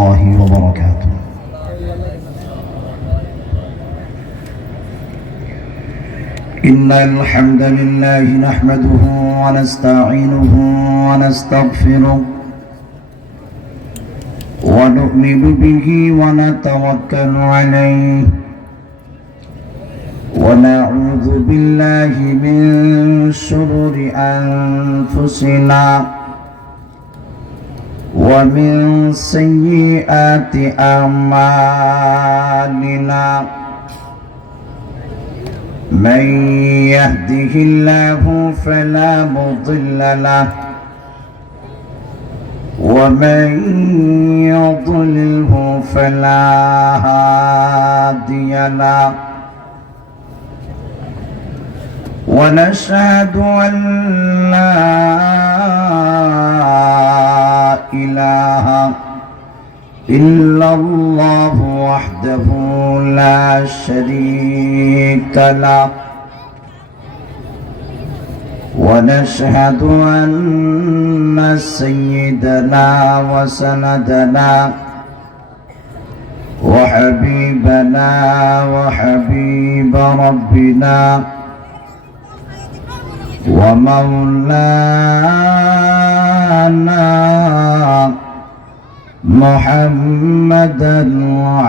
الله وبركاته. إن الحمد لله نحمده ونستعينه ونستغفره ونؤمن به ونتوكل عليه ونعوذ بالله من شرور أنفسنا ومن سيئات أعمالنا من يهده الله فلا مضل له ومن يضلله فلا هادي له ونشهد أن لا إله إلا الله وحده لا شريك له ونشهد أن سيدنا وسندنا وحبيبنا وحبيب ربنا ومولانا محمدا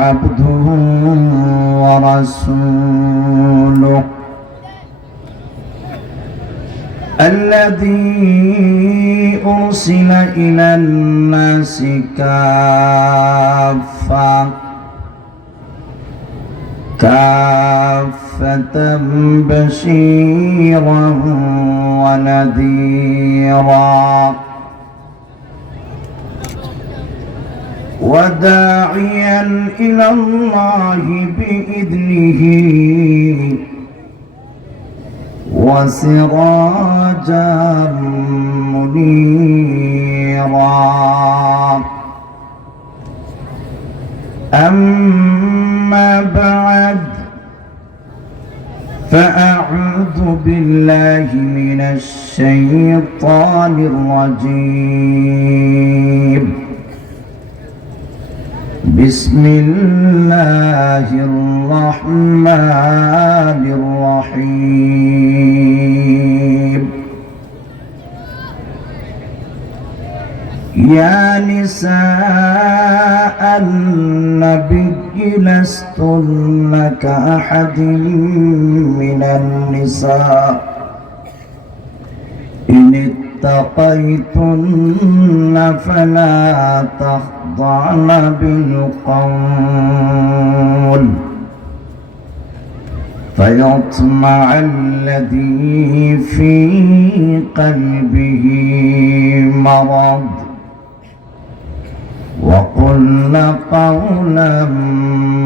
عبده ورسوله الذي أرسل إلى الناس كافة بشيرا ونذيرا وداعيا إلى الله بإذنه وسراجا منيرا أما بعد فأعوذ بالله من الشيطان الرجيم بسم الله الرحمن الرحيم يا نساء النبي لستن كأحد من النساء إن اتقيتن فلا تخضعن بالقول فيطمع الذي في قلبه مرض وقلن قولا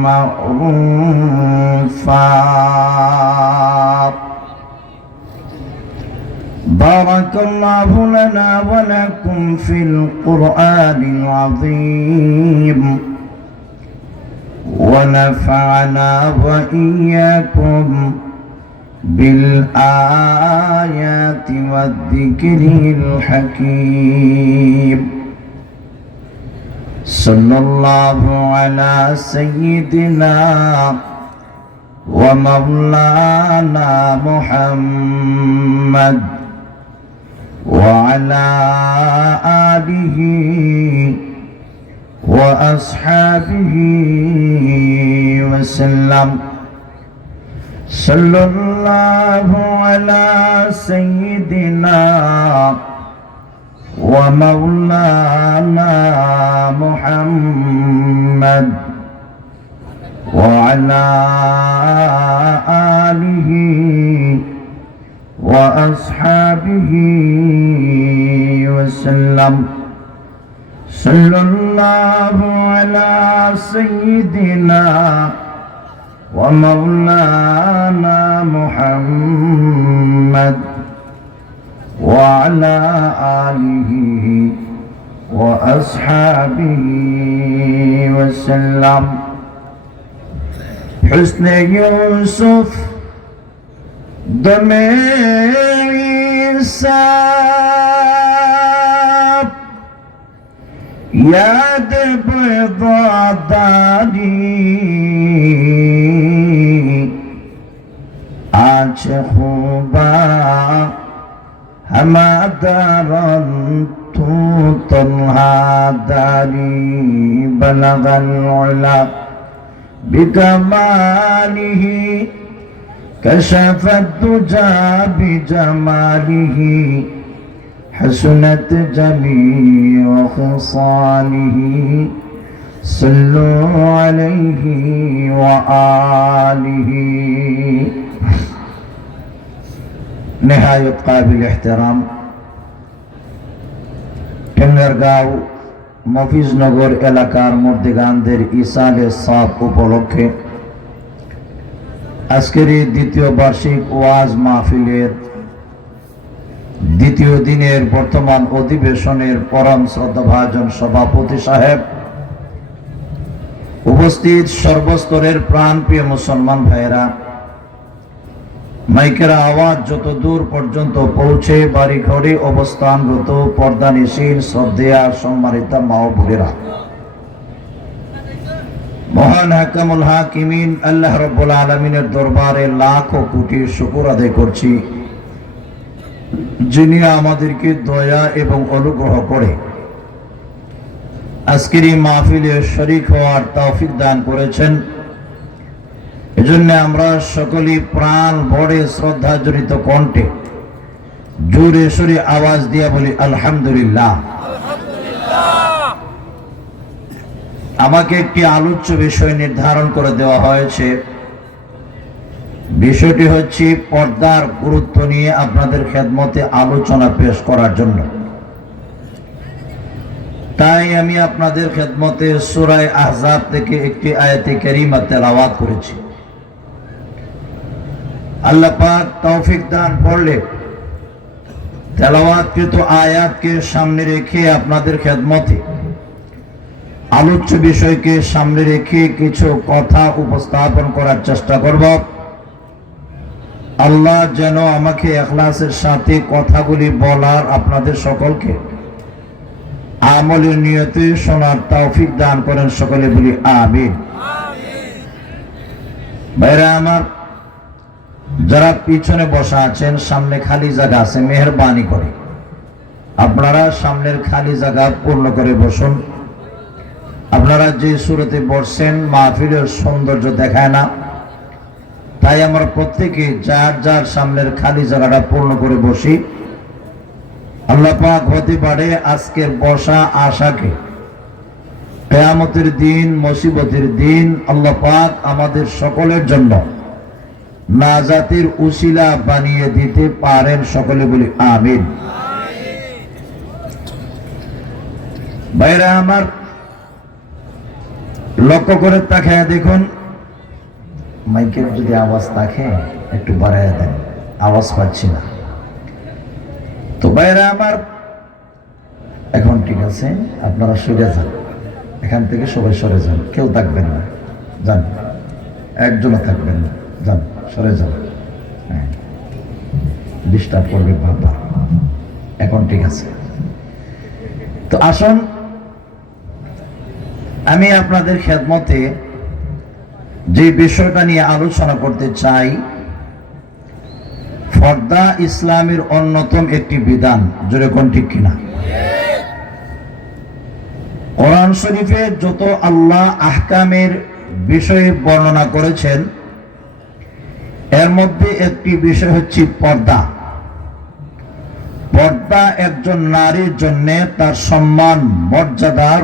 معروفا. بارك الله لنا ولكم في القرآن العظيم ونفعنا وإياكم بالآيات والذكر الحكيم. صلى الله على سيدنا ومولانا محمد وعلى آله وأصحابه وسلم. صلى الله على سيدنا ومولانا محمد وعلى آله وأصحابه وسلم. صلى الله على سيدنا ومولانا محمد وعلى آله وأصحابه وسلم. حسن يوسف دم عيسى ياد بيض خوبا ہما دارن تو تنہا داری بلغ العلا بکمالہ کشف الدجا بجمالہ حسنت جمیع خصالہ صلو علیہ وآلہ. نہایت قابل احترام টেঙ্গারগাঁও মফিজনগর এলাকার মুর্দিগানদের ইসালে সাফ উপলক্ষে আজকের এই দ্বিতীয় বার্ষিক ওয়াজ মাহফিলের দ্বিতীয় দিনের বর্তমান অধিবেশনের পরম শ্রদ্ধাভাজন সভাপতি সাহেব, উপস্থিত সর্বস্তরের প্রাণপ্রিয় মুসলমান ভাইয়েরা, মাইকের আওয়াজ যত দূর পর্যন্ত পৌঁছে বাড়ি ঘরে অবস্থানরত পর্দানিশীল শ্রদ্ধেয়া সম্মানিত মা ও বোনেরা, মহান হাকামুল হাকিমিন আল্লাহ রাব্বুল আলামিনের দরবারে লাখো কোটি শুকর আদায় করছি, যিনি আমাদেরকে দয়া এবং অনুগ্রহ করে আজকের এই মাহফিলে শরীক হওয়ার তৌফিক দান করেছেন। এজন্য আমরা সকলেই প্রাণ ভরে শ্রদ্ধা জড়িত কণ্ঠে জোরে সোরে আওয়াজ দিয়ে বলি আলহামদুলিল্লাহ। আমাকে একটি আলোচ্য বিষয় নির্ধারণ করে দেওয়া হয়েছে। বিষয়টি হচ্ছে পর্দার গুরুত্ব নিয়ে আপনাদের খেদমতে আলোচনা পেশ করার জন্য। তাই আমি আপনাদের খেদমতে সূরা আহজাব থেকে একটি আয়াতে কারিমা তেলাওয়াত করেছি। আল্লাহ পাক তৌফিক দান করলে তেলাওয়াতকৃত আয়াতকে সামনে রেখে আপনাদের খেদমতে আলোচ্য বিষয়কে সামনে রেখে কিছু কথা উপস্থাপন করার চেষ্টা করব। আল্লাহ যেন আমাকে ইখলাসের সাথে কথাগুলি বলার আপনাদের সকলকে আমলের নিয়তে শোনার তৌফিক দান করেন, সকলে বলি আমিন। ভাইরা আমার, যারা পিছনে বসা আছেন, সামনে খালি জায়গা আছে, মেহেরবানি করে আপনারা সামনের খালি জায়গা পূর্ণ করে বসুন। আপনারা যে সুরতে বসছেন মাহফিলের সৌন্দর্য দেখায় না, তাই আমরা প্রত্যেকে যার যার সামনের খালি জায়গাটা পূর্ণ করে বসি। আল্লাহ পাক হতে পারে আজকের বসা আশাকে কিয়ামতের দিন, মুসিবতের দিন আল্লাহ পাক আমাদের সকলের জন্য নাজাতের উসিলা বানিয়ে দিতে পারেন, সকলে বলি আমিন। ভাইরা আমার, লক্ষ্য করে তাকায় দেখুন, মাইকের যদি আওয়াজ থাকে একটু বাড়ায় দেন, আওয়াজ পাচ্ছি না তো। ভাইরা আমার, এখন ঠিক আছে, আপনারা সরে যান, এখান থেকে সবাই সরে যান, কেউ থাকবেন না, যান, একজনও থাকবেন না, যান, সরে যান, হ্যাঁ, ডিস্টার্ব করবে বাবা। এখন ঠিক আছে তো আসুন, আমি আপনাদের খেদমতে যে বিষয়টা নিয়ে আলোচনা করতে চাই, পর্দা ইসলামের অন্যতম একটি বিধান, যেরকম ঠিক কিনা? কোরআন শরীফে যত আল্লাহ আহকামের বিষয়ে বর্ণনা করেছেন, এর মধ্যে একটি বিষয় হচ্ছে পর্দা। পর্দা একজন নারীর জন্য তার সম্মান, মর্যাদার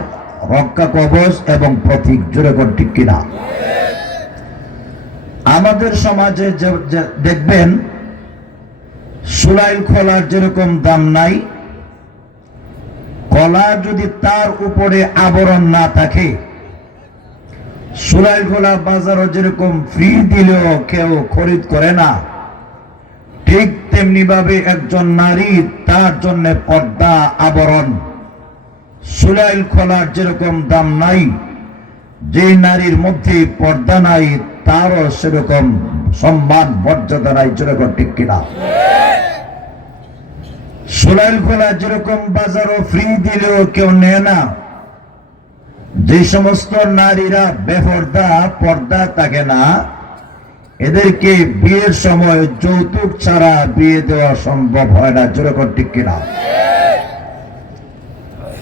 রক্ষা কবচ এবং প্রতীক, যেরকম ঠিক কিনা? আমাদের সমাজে দেখবেন সুলাইল খোলার যেরকম দাম নাই, কলা যদি তার উপরে আবরণ না থাকে, সুলাইল খোলা বাজারও যেরকম ফ্রি দিলেও কেউ খরিদ করে না, ঠিক তেমনি ভাবে একজন নারী, তার জন্য পর্দা আবরণ। সুলাইল খোলার যেরকম দাম নাই, যে নারীর মধ্যে পর্দা নাই তারও সেরকম সম্মান, মর্যাদা নাই, যেরকম ঠিক কিনা? সুলাইল খোলা যেরকম বাজারও ফ্রি দিলেও কেউ নেয় না, যে সমস্ত নারীরা বেপর্দা, পর্দা থাকে না, এদেরকে বিয়ের সময় যৌতুক ছাড়া বিয়ে দেওয়া সম্ভব হয় না, যেরকম ঠিক কিনা?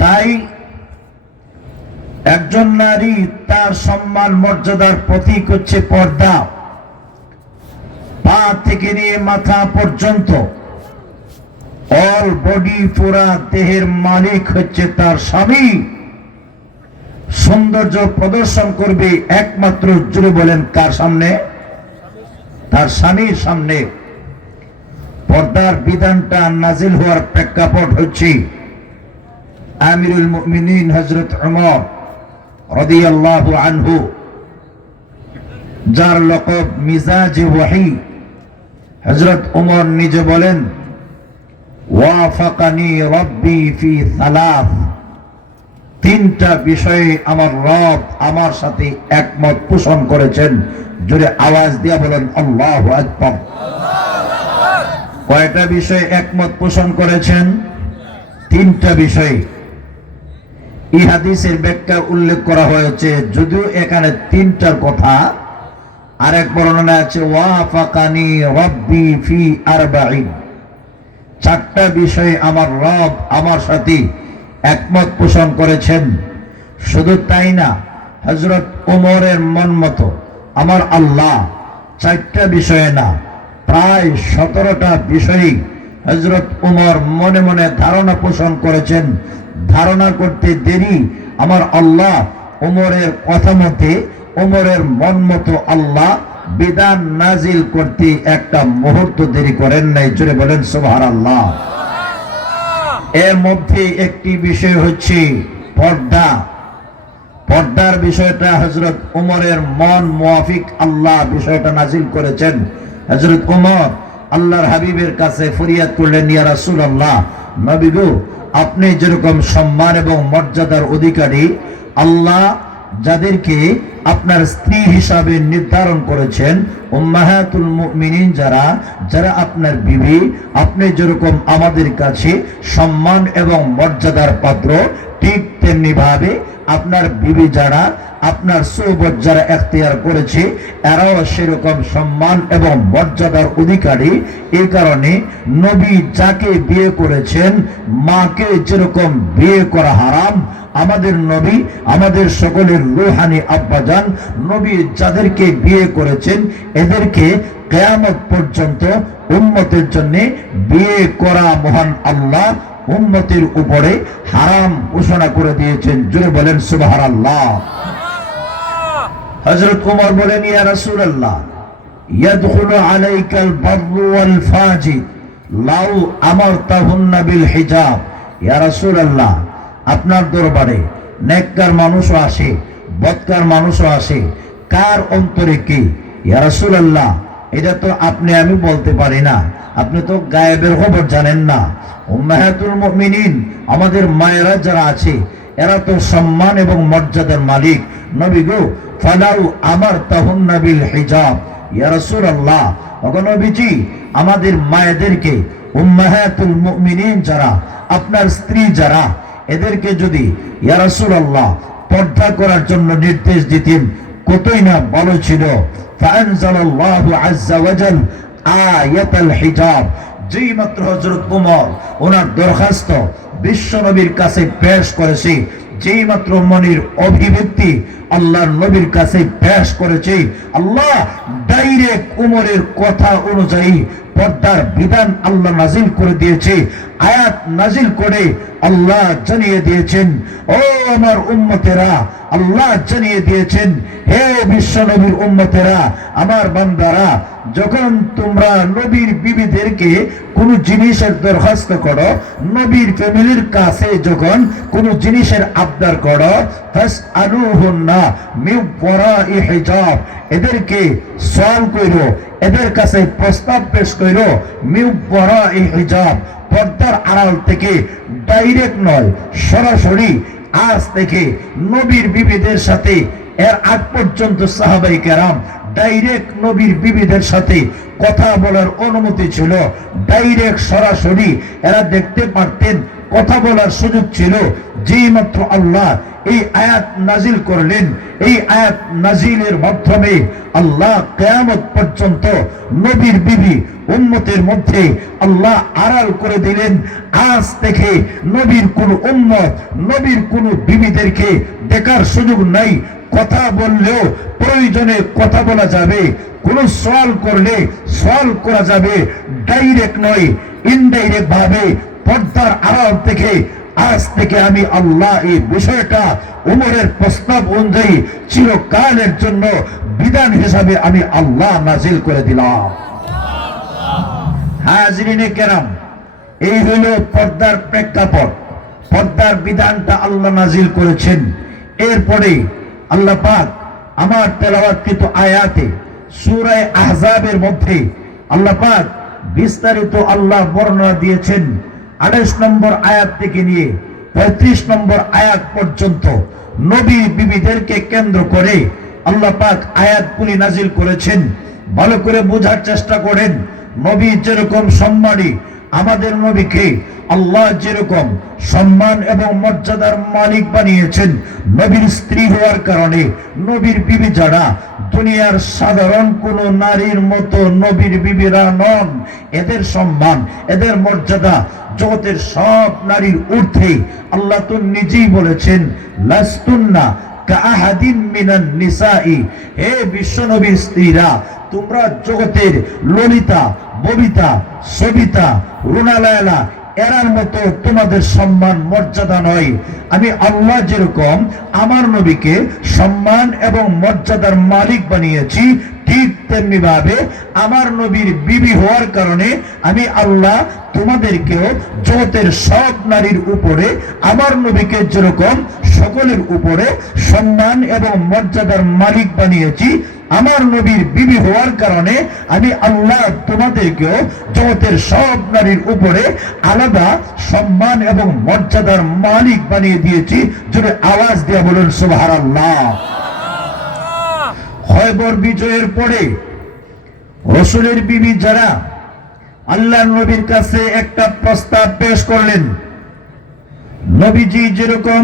তাই একজন নারী তার সম্মান মর্যাদার প্রতীক হচ্ছে পর্দা। পা থেকে নিয়ে মাথা পর্যন্ত অল বডি, পুরা দেহের মালিক হচ্ছে তার স্বামী। সৌন্দর্য প্রদর্শন করবে একমাত্র, জুড়ে বলেন কার সামনে? তার স্বামীর সামনে। পর্দার বিধানটা নাজিল হওয়ার প্রেক্ষাপট হচ্ছে আমিরুল মুমিনিন হযরত ওমর রাদিয়াল্লাহু আনহু, যার লকব মিজাজে ওয়াহি। হযরত ওমর নিজে বলেন, ওয়াফাকানি রব্বি ফি সালাস, তিনটা বিষয়ে আমার রব আমার সাথে একমত পোষণ করেছেন। জোরে আওয়াজ দিয়া বলেন আল্লাহু আকবার। কয়টা বিষয়ে একমত পোষণ করেছেন? তিনটা বিষয়। এই হাদিসের ব্যাখ্যা উল্লেখ করা হয়েছে, যদিও এখানে তিনটার কথা, আরেক বর্ণনা আছে ওয়াফাকানি রব্বি ফি আরবাইন, চারটা বিষয়ে আমার রব আমার সাথে একমত পোষণ করেছেন। শুধু তাই না, হযরত ওমরের মন মতো আমার আল্লাহ চারটা বিষয়ে না, প্রায় 17টা বিষয়ে হযরত ওমর মনে মনে ধারণা পোষণ করেছেন। ধারণা করতে দেরি, আমার আল্লাহ ওমরের কথা মতে, ওমরের মন মতো আল্লাহ বিধান নাজিল করতে একটা মুহূর্ত দেরি করেন নাই। জোরে বলেন সুবহানাল্লাহ। এর মধ্যে একটি বিষয় হচ্ছে পর্দা। পর্দার বিষয়টা হযরত ওমরের মন মুআফিক আল্লাহ বিষয়টা নাজিল করেছেন। হযরত ওমর আল্লাহর হাবিবের কাছে ফরিয়াদ করলেন, ইয়া রাসূলুল্লাহ, নবী গো, আপনি যেরকম সম্মান এবং মর্যাদার অধিকারী, আল্লাহ যাদেরকে আপনার স্ত্রী হিসাবে নির্ধারণ করেছেন, উম্মাহাতুল মুমিনিন যারা, যারা আপনার বিবি, আপনি যেরকম আমাদের কাছে সম্মান এবং মর্যাদার পাত্র, ঠিক তেমনি ভাবে আপনার বিবি যারা, আপনার সোহবত যারা এখতিয়ার করেছে, এরাও সেরকম সম্মান এবং মর্যাদার অধিকারী। এই কারণে নবী যাকে বিয়ে করেছেন, মাকে যেরকম বিয়ে করা হারাম, আমাদের নবী, আমাদের সকলের রূহানি আব্বাজান নবী যাদেরকে বিয়ে করেছেন, এদেরকে কিয়ামত পর্যন্ত উম্মতের জন্য বিয়ে করা মহান আল্লাহ উম্মতের উপরে হারাম ঘোষণা করে দিয়েছেন। জোরে বলেন সুবহানাল্লাহ। হযরত ওমর বলেন, ইয়া রাসূলুল্লাহ, ইয়াদখুলু আলাইকাল বাররু ওয়াল ফাজির লাউ আমারতাহুন্না বিল হিজাব। ইয়া রাসূলুল্লাহ, আপনার দরবারে নেককার মানুষও আসে, বদকার মানুষও আসে, কার অন্তরে কি? ইয়া রাসূলুল্লাহ, এটা তো আপনি আমি বলতে পারি না, আপনি তো গায়েবের খবর জানেন না। উম্মাহাতুল মুমিনিন, আমাদের মায়েরা যারা আছে, এরা তো সম্মান এবং মর্যাদার মালিক। নবী গো, ফালাউ আমারতাহুন্না বিল হিজাব। ইয়া রাসূলুল্লাহ, ওগো নবীজি, আমাদের মায়েদেরকে, উম্মাহাতুল মুমিনিন যারা, আপনার স্ত্রী যারা, এদেরকে যদি ইয়া রাসূলুল্লাহ পর্দা করার জন্য নির্দেশ দিতেন, কতই না ভালো ছিল। ফাআনজালাল্লাহু আযজা ওয়াজাল আয়াতাল হিজাব। যেই মাত্র হযরত ওমর ওনার দরখাস্ত বিশ্ব নবীর কাছে পেশ করেছে, যেই মাত্র মনির অভিব্যক্তি আল্লাহর নবীর কাছে পেশ করেছে, আল্লাহ ডাইরেক্ট ওমরের কথা অনুযায়ী পর্দার বিধান আল্লাহ নাজিল করে দিয়েছে। আয়াত নাজিল করে আল্লাহ জানিয়ে দিয়েছেন, ও আমার উম্মতেরা, আল্লাহ জানিয়ে দিয়েছেন, হে বিশ্ব নবীর উম্মতেরা, আমার বান্দারা, যখন তোমরা নবীর বিবিদেরকে কোন জিনিসের দরখাস্ত করো, নবীর ফ্যামিলির কাছে যখন কোন জিনিসের আবদার করো, ফাসআলুহুন্না মিন ওয়ারাই হিজাব, এদেরকে সওয়াল কইরো, এদের কাছে প্রস্তাব পেশ কইরো, মিন ওয়ারাই হিজাব, পর্দার আড়াল থেকে, ডাইরেক্ট নয়, সরাসরি। আজ থেকে নবীর বিবিদের সাথে, এর আগ পর্যন্ত সাহাবায়ে কেরাম ডাইরেক্ট নবীর বিবিদের সাথে কথা বলার অনুমতি ছিল, ডাইরেক্ট সরাসরি এরা দেখতে পারতেন, কথা বলার সুযোগ ছিল। যেই মাত্র আল্লাহ এই আয়াত নাজিল করলেন। এই আয়াত নাজিলের মাধ্যমে আল্লাহ কিয়ামত পর্যন্ত নবীর বিবি উম্মতের মধ্যে আল্লাহ আড়াল করে দিলেন। আজ থেকে নবীর কোন উম্মত, নবীর কোন বিবিদেরকে দেখার সুযোগ নাই। কথা বললেও প্রয়োজনে কথা বলা যাবে, কোন সওয়াল করলে সওয়াল করা যাবে, ডাইরেক্ট নয়, ইনডাইরেক্ট ভাবে পর্দার আড়াল থেকে আজ থেকে আমি আল্লাহ এই বিষয়টা উমরের প্রস্তাব অনুযায়ী চিরকালের জন্য বিধান হিসাবে আমি আল্লাহ নাজিল করে দিলাম। হাজরিনে কেরাম, এই হইল পর্দার প্রেক্ষাপট। পর্দার বিধানটা আল্লাহ নাজিল করেছেন। এরপরে আল্লাহ পাক আমার তেলাওয়াতকৃত আয়াতে সূরা আহজাবের মধ্যে আল্লাহ পাক বিস্তারিত আল্লাহ বর্ণনা দিয়েছেন। 28 নম্বর আয়াত থেকে নিয়ে 35 নম্বর আয়াত পর্যন্ত নবী বিবিদেরকে কেন্দ্র করে আল্লাহ পাক আয়াতগুলি নাজিল করেছেন। ভালো করে বোঝার চেষ্টা করেন। নবী যেরকম সম্মানী, আমাদের নবীকে আল্লাহ যেরকম সম্মান এবং মর্যাদার মালিক বানিয়েছেন, নবীর স্ত্রী হওয়ার কারণে নবীর বিবি যারা দুনিয়ার সাধারণ কোন নারীর মতো নবীর বিবিরা নন। এদের সম্মান, এদের মর্যাদা জগতের সব নারীর ঊর্ধ্বে। আল্লাহ তো নিজেই বলেছেন, লাস্তুন্না কাআহাদিম মিনান নিসাই, হে বিশ্বনবীর স্ত্রীরা, তোমরা জগতের ললিতা, ববিতা, সবিতা, রুনা লায়লা এরার মতো তোমাদের সম্মান মর্যাদা নয়। আমি আল্লাহ যেরকম আমার নবীকে সম্মান এবং মর্যাদার মালিক বানিয়েছি, ঠিক তেমনি ভাবে আমার নবীর বিবি হওয়ার কারণে আমি আল্লাহ তোমাদেরকেও জগতের সব নারীর উপরে আমার নবীকে যেরকম সকলের উপরে সম্মান এবং মর্যাদার মালিক বানিয়েছি, আমার নবীর বিবি হওয়ার কারণে আমি আল্লাহ তোমাদেরকেও জগতের সব নারীর উপরে আলাদা সম্মান এবং মর্যাদার মালিক বানিয়ে দিয়েছি। জোরে আওয়াজ দিয়ে বলুন সুবহানাল্লাহ। খয়বর বিজয়ের পরে রাসূলের বিবি যারা আল্লাহর নবীর কাছে একটা প্রস্তাব পেশ করলেন। নবীজি যেরকম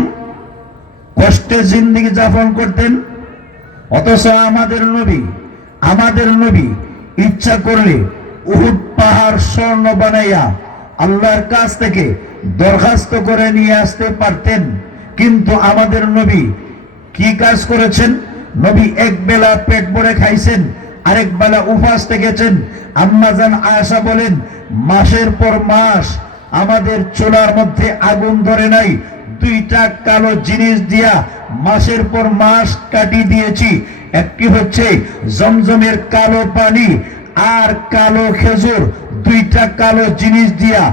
কষ্টে জিন্দেগি যাপন করতেন, অথচ আমাদের নবী ইচ্ছা করলে উহুদ পাহাড় স্বর্ণ বানাইয়া আল্লাহর কাছ থেকে দরখাস্ত করে নিয়ে আসতে পারতেন। কিন্তু আমাদের নবী কি কাজ করেছেন? নবী এক বেলা পেট ভরে খাইছেন, আরেক বেলা উপবাস থেকেছেন। আম্মা জান আয়েশা বলেন, মাসের পর মাস আমাদের চুলার মধ্যে আগুন ধরে নাই, দুইটা কালো জিনিস দিয়া মাসের পর মাস কাটিয়ে দিয়েছি। একটি হচ্ছে জমজমের কালো পানি আর কালো খেজুর, দুইটা কালো জিনিস দিয়া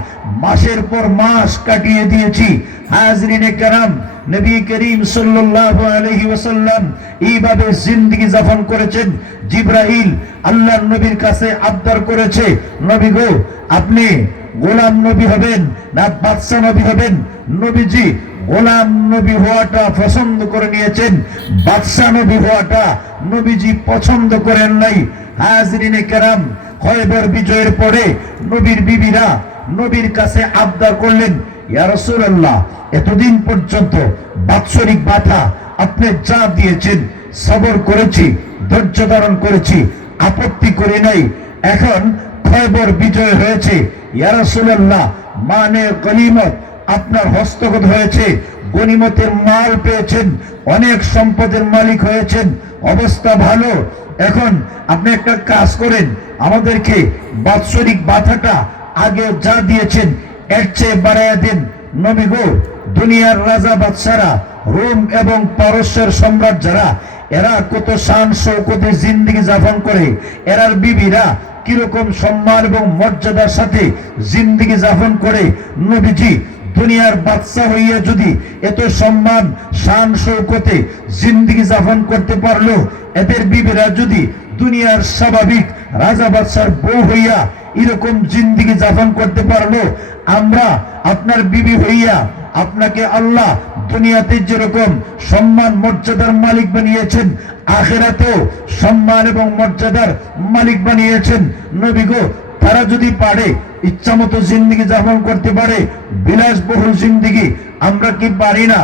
মাসের পর মাস কাটিয়ে দিয়েছি। হাজরিনে কেরাম, নবী করিম সাল্লাল্লাহু আলাইহি ওয়াসাল্লাম এইভাবে জিন্দেগি যাপন করেছেন। জিবরাইল আল্লাহর নবীর কাছে আবদার করেছে, নবী গো, আপনি গোলাম নবী হবেন না বাদশা নবী হবেন? নবীজি গোলাম নবী হওয়াটা পছন্দ করে নিয়েছেন, বাদশা নবী হওয়াটা নবীজি পছন্দ করেন নাই। হাজরিনে কেরাম, খয়বর বিজয়ের পরে নবীর বিবিরা নবীর কাছে আবদার করলেন, ইয়া রাসূলুল্লাহ, এতদিন পর্যন্ত বাৎসরিক বাধা আপনি যা দিয়েছেন সবর করেছি, ধৈর্য ধারণ করেছি, আপত্তি করি নাই। এখন খয়বর বিজয় হয়েছে, ইয়া রাসূলুল্লাহ, মানে গনিমত আপনার হস্তগত হয়েছে, গনিমতের মাল পেয়েছেন, অনেক সম্পদের মালিক হয়েছেন, অবস্থা ভালো। এখন আপনি একটা কাজ করেন, আমাদেরকে বাৎসরিক বাধাটা আগে যা দিয়েছেন এর চেয়ে বাড়াইয়া দিন। নবী গো, দুনিয়ার রাজা বাদশারা, রোম এবং পারস্যের সম্রাট যারা, এরা কত শান শৌকতে জিন্দেগি যাপন করে, এরার বিবিরা কিরকম সম্মান এবং মর্যাদার সাথে জিন্দেগি যাপন করে। নবীজি দুনিয়ার বাদশা হইয়া যদি এত সম্মান শান শৌকতে জিন্দেগি যাপন করতে পারলো, এদের বিবিরা যদি দুনিয়ার স্বাভাবিক রাজা বাদশার বউ হইয়া এরকম জিন্দেগি যাপন করতে পারলো, আমরা আপনার বিবি হইয়া আপনাকে আল্লাহ দুনিয়াতে যেরকম সম্মান মর্যাদার মালিক বানিয়েছেন, আখিরাতেও সম্মান এবং মর্যাদার মালিক বানিয়েছেন। নবী গো, তারা যদি পারে ইচ্ছা মতো জিন্দেগি যাপন করতে পারে, বিলাসবহুল জিন্দেগি, আমরা কি পারি না?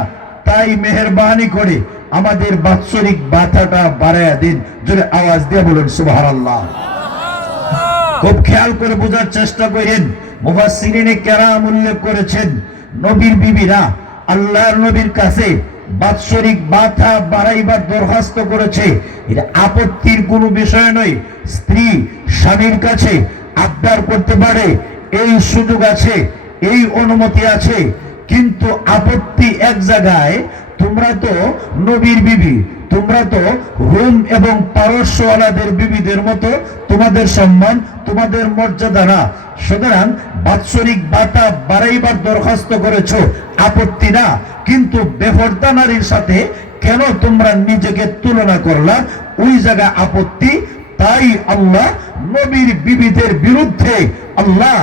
তাই মেহেরবানি করে আমাদের বাৎসরিক বাধাটা বাড়ায়া দিন। জোরে আওয়াজ দিয়ে বলুন সুবহানাল্লাহ। খুব খেয়াল করে বোঝার চেষ্টা করেন। মুফাসসিরিনে কেরাম উল্লেখ করেছেন, নবীর বিবিরা আল্লাহর নবীর কাছে বাৎসরিক বাধা বাড়াইবার দরখাস্ত করেছে। এটা আপত্তির কোনো বিষয় নয়। স্ত্রী স্বামীর কাছে আবদার করতে পারে, এই সুযোগ আছে, এই অনুমতি আছে। কিন্তু আপত্তি এক জায়গায়, তোমরা তো নবীর বিবি, তোমরা তো রোম এবং পারস্যওয়ালাদের বিবিদের মতো, তোমাদের সম্মান, তোমাদের মর্যাদা না। সুতরাং বাৎসরিক বাধা বাড়াইবার দরখাস্ত করেছো, আপত্তি না। কিন্তু বেপরদা নারীর সাথে কেন তোমরা নিজেকে তুলনা করলা, ওই জায়গায় আপত্তি। তাই আল্লাহ নবীর বিবিদের বিরুদ্ধে আল্লাহ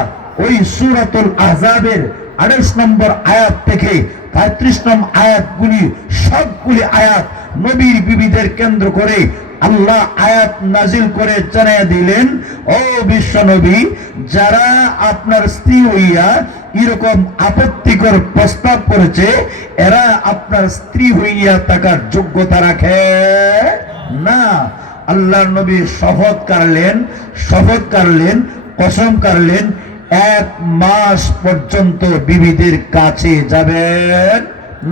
ওই সূরাতুল আহজাবের 28 নম্বর আয়াত থেকে 35 নম্বর আয়াতগুলি, সবগুলি আয়াত নবীর বিবিদের কেন্দ্র করে আল্লাহ আয়াত নাজিল করে জানিয়ে দিলেন, ও বিশ্ব নবী, যারা আপনার স্ত্রী হইয়া এরকম আপত্তিকর প্রস্তাব করেছে, এরা আপনার স্ত্রী হইয়া থাকার যোগ্যতা রাখে না। আল্লাহর নবী শপথ কারলেন, কসম কারলেন, 1 মাস পর্যন্ত বিবিদের কাছে যাবেন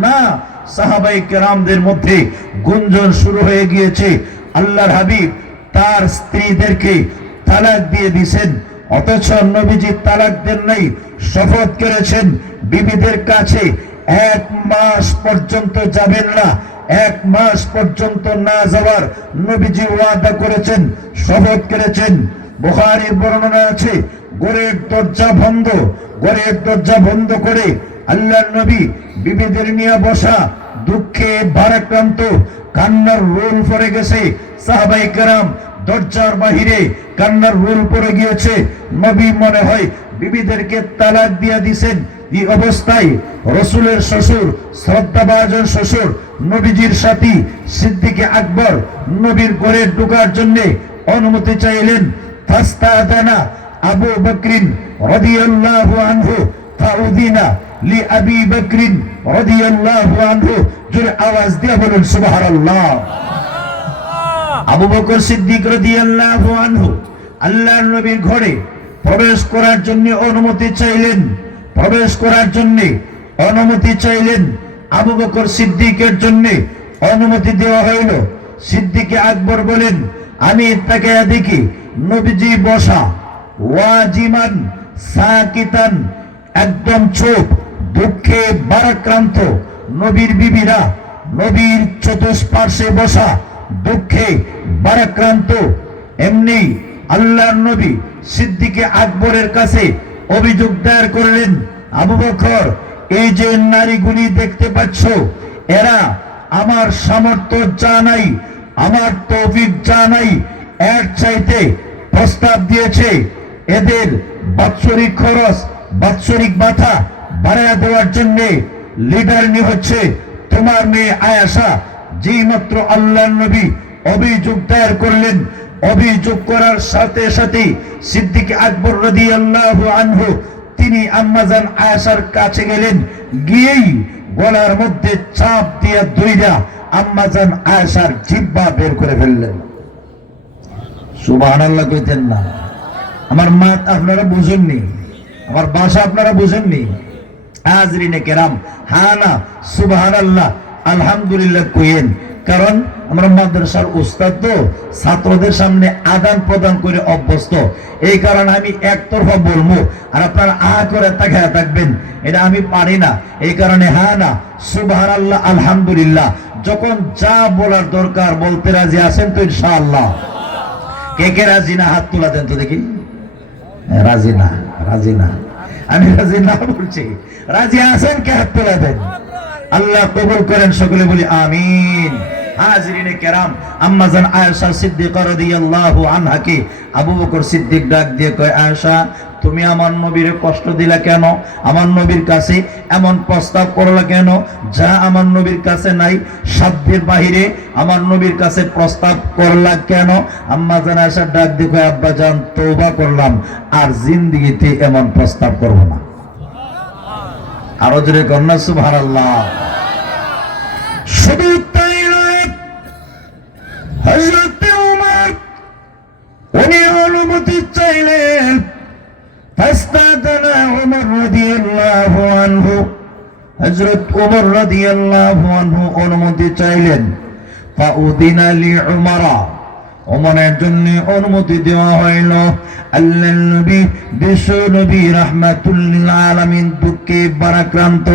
না। সাহাবায়ে কেরামদের মধ্যে গুঞ্জন শুরু হয়ে গিয়েছে, আল্লাহর হাবিব তার স্ত্রীদেরকে তালাক দিয়ে দিয়েছেন, অথচ নবীজি তালাক দেন নাই। শপথ করেছেন বিবিদের কাছে 1 মাস পর্যন্ত যাবেন না। 1 মাস পর্যন্ত না যাওয়ার নবীজি ওয়াদা করেছেন, শপথ করেছেন। বুখারীর বর্ণনা আছে, ঘরের দরজা বন্ধ করে আল্লাহর নবী বিবিদের নিয়ে বসা, দুঃখে ভারাক্রান্ত, কান্নার রোল পড়ে গেছে। সাহাবায়ে কেরাম দরজার বাহিরে কান্নার রোল পড়ে গিয়েছে। নবী মনে হয় বিবিদেরকে তালাক দিয়ে দিয়েছেন। এই অবস্থায় রাসূলের শ্বশুর, শ্রদ্ধাভাজন শ্বশুর, নবীজির সাথী সিদ্দিকে আকবর নবীর ঘরে ঢোকার জন্য অনুমতি চাইলেন। ফাস্তাআযানা আবু বকরিন রাদিয়াল্লাহু আনহু ফাউযিনা লি আবি বকরিন রাদিয়াল্লাহু আনহু। জোরে আওয়াজ দিয়ে বলুন সুবহানাল্লাহ। আবু বকর সিদ্দিক রাদিয়াল্লাহু আনহু আল্লাহর নবীর ঘরে প্রবেশ করার জন্য অনুমতি চাইলেন। আবু বকর সিদ্দিকের জন্য অনুমতি দেওয়া হইল। সিদ্দিকে আকবর বলেন, আমি তাকায়া দেখি নবীজি বসা, ওয়াজিমান সাকিতান, একদম চুপ, দুঃখে ভারাক্রান্ত। নবীর বিবিরা নবীর চতুষ্পার্শ্বে বসা, দুঃখে ভারাক্রান্ত। এমনি আল্লাহর নবী সিদ্দিকে আকবরের কাছে অভিযোগ দায়ের করলেন, আবু বকর, এই যে নারীগুলি দেখতে পাচ্ছ, এরা আমার সামর্থ্য যা নাই, আমার তৌফিক যা নাই, এর চাইতে প্রস্তাব দিয়েছে। এদের বাৎসরিক খরচ, বাৎসরিক বাধা বাড়াইয়া দেওয়ার জন্য লিডার নি হচ্ছে তোমার মেয়ে আয়েশা। যেই মাত্র আল্লাহর নবী অভিযোগ দায়ের করলেন, অভিযোগ করার সাথে সাথে সিদ্দিক আকবর রাদিয়াল্লাহু আনহু তিনি আম্মাজান আয়েশার কাছে গেলেন। গিয়েই গলার মধ্যে চাপ দিয়ে ধইরা আম্মাজান আয়েশার জিহ্বা বের করে ফেললেন। সুবহানাল্লাহ কইতেন না? আমার মাত আপনারা বুঝেননি, আমার ভাষা আপনারা বুঝেননি। হাজরিনে কেরাম, হ্যাঁ না সুবহানাল্লাহ আলহামদুলিল্লাহ কইেন। কারণ আমরা মাদ্রাসার উস্তাদ তো, ছাত্রদের সামনে আদান প্রদান করে অভ্যস্ত। এই কারণে আমি একতরফা বলবো আর আপনারা করে তাকায়া থাকবেন, এটা আমি পারি না। এই কারণে হ্যাঁ না সুবহানাল্লাহ আলহামদুলিল্লাহ, যখন যা বলার দরকার বলতে রাজি আছেন তো ইনশাআল্লাহ? কে কে রাজি না হাত তোলা দেন তো দেখি। রাজি না আমি রাজি না বলছি, রাজি আছেন কে হাত তোলা দেন? আল্লাহ কবুল করেন, সকলে বলি আমিন। হাজরিনে কেরাম, আম্মাজান আয়েশা সিদ্দিকা রাদিয়াল্লাহু আনহাকে আবু বকর সিদ্দিক ডাক দিয়ে কয়, আয়েশা, তুমি আমার নবীর কষ্ট দিলা কেন? আমার নবীর কাছে এমন প্রস্তাব করলা কেন যা আমার নবীর কাছে নাই? সাধ্যের বাহিরে আমার নবীর কাছে প্রস্তাব করলা কেন? আম্মাজান আয়েশা ডাক দিয়ে কয়, আব্বাজান, তওবা করলাম, আর জিন্দেগিতে এমন প্রস্তাব করব না। আরো জোরে কন্যা সুবহানাল্লাহ। হযরত উমর উনি অনুমতি চাইলেন। ফাস্তাদানা উমর রাদিয়াল্লাহু আনহু, হযরত উমর রাদিয়াল্লাহু আনহু অনুমতি চাইলেন। ফাউদিনা লিউমরা, ওমরের জন্য অনুমতি দেওয়া হইল। আল্লাহর নবী বিশ্ব নবী রাহমাতুল লিল আলামিন দুঃখে ভারাক্রান্ত।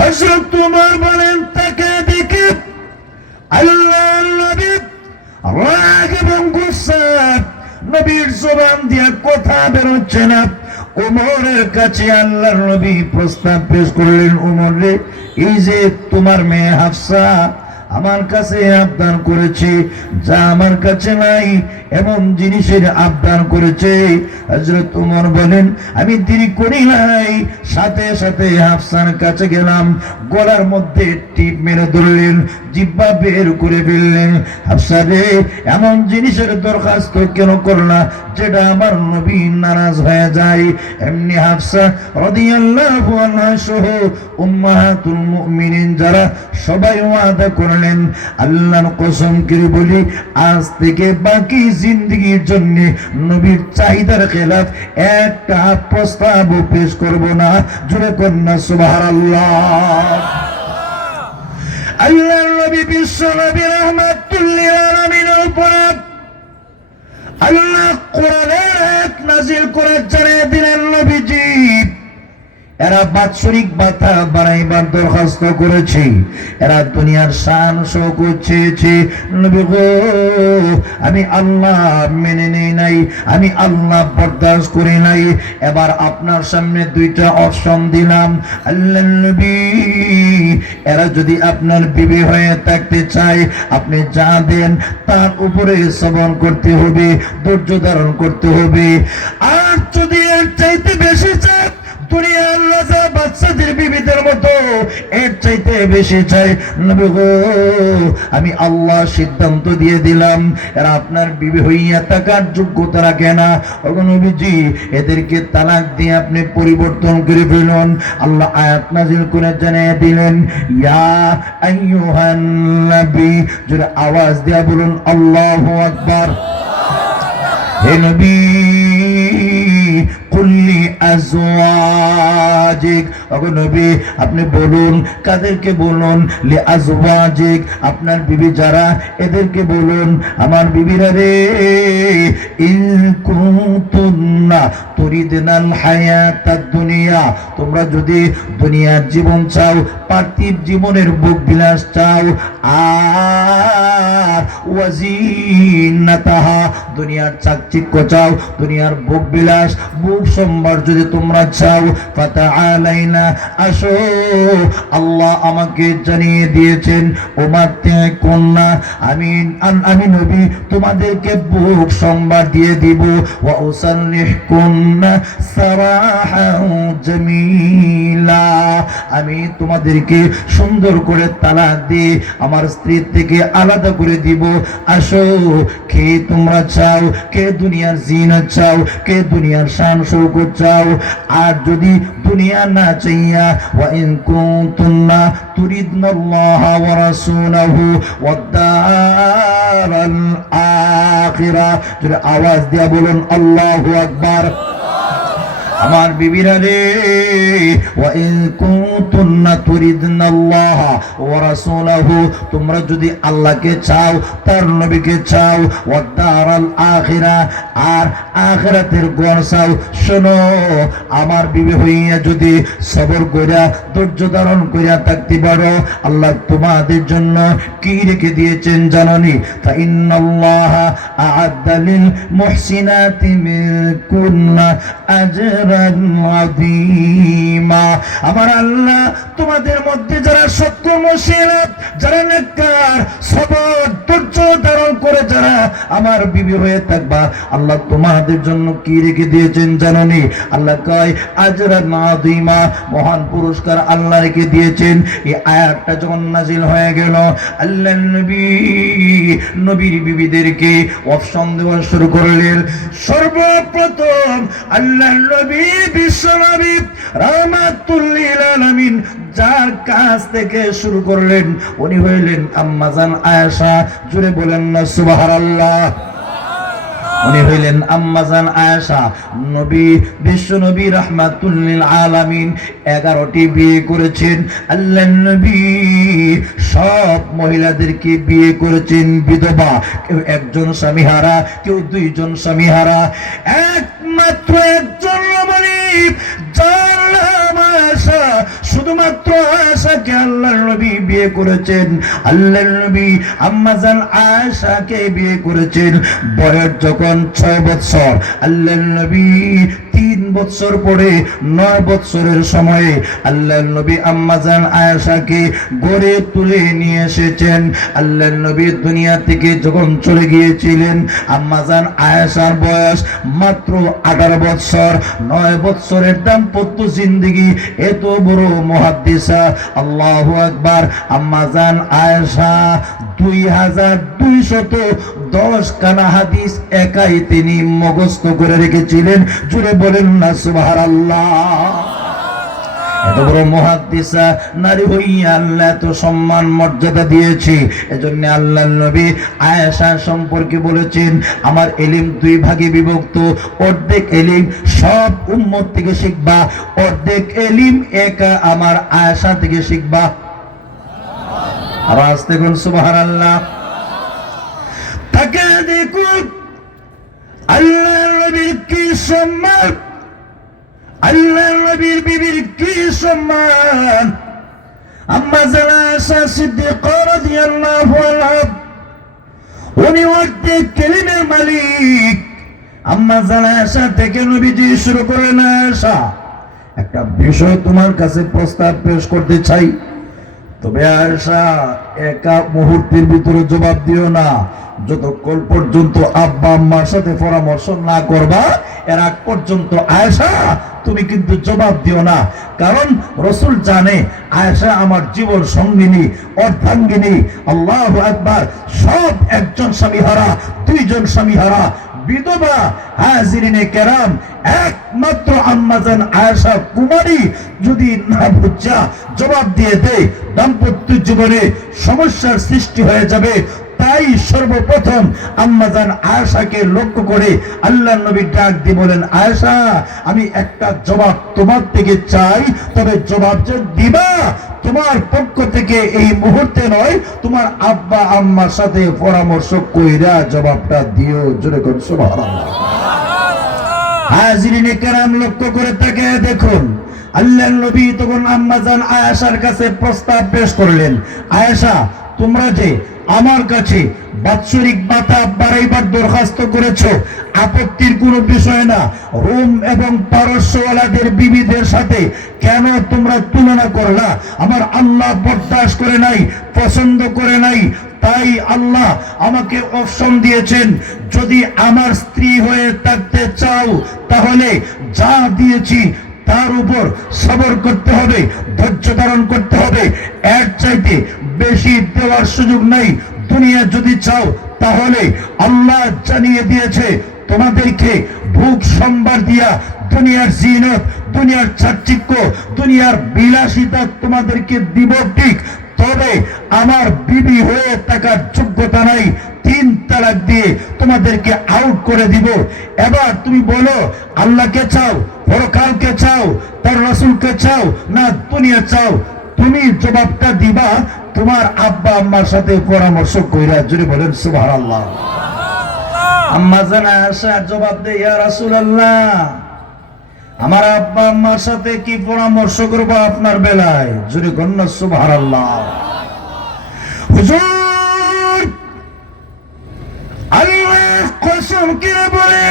হযরত উমর বলেন, তাকে দেখে আল্লাহর নবী রাগ এবং গুসা, নবীর জবান দিয়ে কথা বের হচ্ছে না। উমরের কাছে আল্লাহর নবী প্রস্তাব পেশ করলেন, উমর রে, এই যে তোমার মেয়ে হাফসা আমার কাছে আবদার করেছে, যা আমার কাছে নাই এমন জিনিসের আবদার করেছে। হযরত উমর বলেন, আমি দেরি করি নাই, সাথে সাথে হাফসার কাছে গেলাম, গলার মধ্যে টিপ মেরে ধরলেন, জিহ্বা বের করে ফেললেন। হাফসা রে, এমন জিনিসের দরখাস্ত কেন করলা যেটা আমার নবী নারাজ হয়ে যায়? এমনি হাফসা রাদিয়াল্লাহু আনহা সহ উম্মাহাতুল মুমিনিন যারা সবাই ওয়াদা করলেন, আল্লাহর কসম করে বলি, আজ থেকে বাকি জিন্দেগির জন্য নবীর চাহিদার খেলাফ একটা প্রস্তাব পেশ করব না। জোরে কন্যা সুবহানাল্লাহ। আল্লাহর নবী বিশ্ব নবী রাহমাতুল লিল আলামিনের উপর আল্লাহ কোরআনের আয়াত নাযিল করে জানিয়ে দিলেন, নবীজি এরা বাৎসরিক ভাতা বাড়াইবার দরখাস্ত করেছে, এরা দুনিয়ার শান শৌকত চেয়েছে। নবী গো, আমি আল্লাহ মেনে নেই নাই, আমি আল্লাহ বরদাস্ত করি নাই। এবার আপনার সামনে দুইটা অপশন দিলাম, আল্লাহর নবী, এরা যদি আপনার বিবি হয়ে থাকতে চায়, আপনি যা দেন তার উপরে সবর করতে হবে, ধৈর্য ধারণ করতে হবে। আর যদি এর চাইতে বেশি চায়, দুনিয়ার রাজা বাদশাদের বিবিদের মতো এর চাইতে বেশি চাই, নবী গো, আমি আল্লাহ সিদ্ধান্ত দিয়ে দিলাম, এরা আপনার বিবি হইয়া থাকার যোগ্যতা রাখে না। ওগো নবীজি, এদেরকে তালাক দিয়ে আপনি পরিবর্তন করে ফেলুন। আল্লাহ আয়াত নাযিল করে জানিয়ে দিলেন, ইয়া আইয়ুহান নবী, জোরে আওয়াজ দিয়া বলুন আল্লাহু আকবার। হে নবী, কুল্লি আজওয়াজিক, ওগো নবী আপনি বলুন, কাদেরকে বলুন? লি আজওয়াজিক, আপনার বিবি যারা, এদেরকে বলুন, আমার বিবিরা রে, ইন কুনতুন্না তুরিদনাল হায়াতাদ দুনিয়া, তোমরা যদি দুনিয়ার জীবন চাও, পার্থিব জীবনের ভোগ বিলাস চাও, আর ওয়াজিনাতাহা, দুনিয়ার চাকচিক্য চাও, দুনিয়ার ভোগ বিলাস ভোগ সম্ভার যদি তোমরা চাও, ফাতাআলাইনা, আসো। আল্লাহ আমাকে জানিয়ে দিয়েছেন, উম্মাতে কন্যা, আমি নবী তোমাদেরকে ভোগ সম্ভার দিয়ে দিব। ওয়া উসাল্লিহুকুন্না সারাহান জামিলা, আমি তোমাদেরকে সুন্দর করে তালাক দিয়ে আমার স্ত্রী থেকে আলাদা করে দিব। আসো, কে তোমরা চাও? কে দুনিয়ার জিনাত চাও? কে দুনিয়ার শান শৌকত চাও? আর যদি দুনিয়া না চাইয়া, ওয়া ইন কুনতুন্না তুরিদনাল্লাহা ওয়া রাসূলাহু ওয়াদ দারাল আখিরা, যদি আওয়াজ দিয়া বলুন আল্লাহু আকবার। আমার বিবিরা রে, ওয়া ইন কুনতুন্না তুরিদনাল্লাহা ওয়া রাসূলাহু, তোমরা যদি আল্লাহকে চাও, তার নবীকে চাও, ওয়াদ দারাল আখিরা, আর আখিরাতের ঘর চাও, শোনো, আমার বিবি হইয়া যদি সবর কইরা ধৈর্য ধারণ কইরা থাকতে পারো, আল্লাহ তোমাদের জন্য কি রেখে দিয়েছেন জানোনি? ফা ইন্নাল্লাহা আ'আদ্দা লিল মুহসিনাতি মিনকুন্না আজরান আযীমা, আমার আল্লাহ তোমাদের মধ্যে যারা সৎকর্মশীল, যারা নেককার, সবর ধৈর্য ধারণ করে যারা আমার বিবি হয়ে থাকবা, আল্লাহ তোমাদের জন্য কি রেখে দিয়েছেন জানোনি? আল্লাহ কয় আজরান আযীমা, মহান পুরস্কার আল্লাহ রেখে দিয়েছেন। এই আয়াতটা যখন নাযিল হয়ে গেল, আল্লাহর নবী নবীর বিবিদেরকে অপশন দেওয়া শুরু করলেন। সর্বপ্রথম আল্লাহর নবী বিশ্ব নবী রাহমাতুল লিল আলামিন যার কাছ থেকে শুরু করলেন উনি হইলেন আম্মাজান আয়েশা। জুড়ে বলেন না সুবহানাল্লাহ। উনি হইলেন আম্মাজান আয়েশা। নবী, বিশ্ব নবী রাহমাতুল লিল আলামিন 11টি বিয়ে করেছেন। আল্লাহর নবী সব মহিলাদেরকে বিয়ে করেছেন বিধবা, কেউ একজন স্বামীহারা, কেউ দুইজন স্বামীহারা। একমাত্র একজন রমণী যার নাম আয়েশা, শুধুমাত্র আয়েশাকে আল্লাহর নবী বিয়ে করেছেন। আল্লাহর নবী আম্মাজান আয়েশাকে বিয়ে করেছেন বয়স যখন 6 বছর। আল্লাহর নবী 3 বছর পরে 9 বছরের সময়ে আল্লাহর নবী আম্মাজান আয়েশাকে গড়ে তুলে নিয়ে এসেছেন। আল্লাহর নবী দুনিয়া থেকে যখন চলে গিয়েছিলেন আম্মাজান আয়েশার বয়স মাত্র 18 বছর। 9 বছরের দাম্পত্য জিন্দেগি, এত বড় মুহাদ্দিসা, আল্লাহু আকবার। আম্মাজান আয়েশা 2210 খানা হাদিস একাই তিনি মুখস্থ করে রেখেছিলেন। জুড়ে বলেন না সুবহানাল্লাহ। এত বড় মুহাদ্দিসা নারী হইয়া আল্লাহ এত সম্মান মর্যাদা দিয়েছে। এজন্য আল্লাহর নবী আয়েশা সম্পর্কে বলেছেন, আমার ইলম 2 ভাগে বিভক্ত। অর্ধেক ইলম সব উম্মত থেকে শিখবা, অর্ধেক ইলম একা আমার আয়েশা থেকে শিখবা। আর আস্তে কোন সুবহানাল্লাহ। তাকে দেখুন আল্লাহর নবীর কি সম্মান, আল্লাহর নবীর বিবির কি সম্মান। আম্মাজান আয়েশা সিদ্দিকা রাদিয়াল্লাহু আনহা উনি অর্ধেক ইলমের মালিক। আম্মাজান আয়েশা থেকে নবীজি শুরু করলেন, আয়েশা একটা বিষয় তোমার কাছে প্রস্তাব পেশ করতে চাই, তবে আয়েশা একা মুহূর্তের ভিতরে জবাব দিও না। যতক্ষণ পর্যন্ত আব্বা আম্মার সাথে পরামর্শ না করবা এর আগ পর্যন্ত আয়েশা তুমি কিন্তু জবাব দিও না। কারণ রাসূল জানে আয়েশা আমার জীবন সঙ্গিনী, অর্ধাঙ্গিনী। আল্লাহু আকবার। সব একজন স্বামীহারা, দুইজন স্বামীহারা, বিধবা। হাজিরিনে কেরাম, একমাত্র আম্মাজান আয়েশা কুমারী যদি না বুঝা জবাব দিয়ে দেয় দাম্পত্য জীবনে সমস্যার সৃষ্টি হয়ে যাবে। তাই সর্বপ্রথম আম্মাজান আয়েশাকে লক্ষ্য করে আল্লাহর নবী ডাক দিয়ে বলেন, আয়েশা আমি একটা জবাব তোমার থেকে চাই, তবে জবাব যে দিবা তোমার পক্ষ থেকে এই মুহূর্তে নয়, তোমার আব্বা আম্মার সাথে পরামর্শ কইরা জবাবটা দিও। জোরে কোন সুবহানাল্লাহ। হাজিরিনে কেরাম লক্ষ্য করে তাকে দেখুন, আল্লাহর নবী তখন আম্মাজান আয়েশার কাছে প্রস্তাব পেশ করলেন, আয়েশা তোমরা যে আমার কাছে বাৎসরিক ভাতা বাড়াইবার দরখাস্ত করেছো, আপত্তির কোনো বিষয় না। রোম এবং পারস্যওয়ালাদের বিবিদের সাথে কেন তোমরা তুলনা করলা? আমার আল্লাহ বরদাস্ত করে নাই, পছন্দ করে নাই। তাই আল্লাহ আমাকে অপশন দিয়েছেন, যদি আমার স্ত্রী হয়ে থাকতে চাও তাহলে যা দিয়েছি তার উপর সবর করতে হবে, ধৈর্য ধারণ করতে হবে। এর চাইতে বেশি দেওয়ার সুযোগ নাই। দুনিয়া যদি চাও তাহলে আল্লাহ জানিয়ে দিয়েছে তোমাদেরকে ভোগ সম্ভার দিয়া দুনিয়ার জিনত, দুনিয়ার চাকচিক্য, দুনিয়ার বিলাসিতা তোমাদেরকে দিব ঠিক, তবে আমার বিবি হয়ে থাকার যোগ্যতা নাই। 3 তালাক দিয়ে তোমাদেরকে আউট করে দিব। এবার তুমি বলো, আল্লাহকে চাও, পরকালকে চাও, তার রাসূলকে চাও, না দুনিয়া চাও? তুমি জবাবটা দিবা তোমার আব্বা আম্মার সাথে পরামর্শ কইরা। জোরে বলেন সুবহানাল্লাহ। আম্মাজান আয়েশা জবাব দেয়, ইয়া রাসূলুল্লাহ আমার আব্বা আম্মার সাথে কি পরামর্শ করব আপনার বেলায়? জোরে বলেন সুবহানাল্লাহ। হুজুর আল্লাহ কসম করে বলে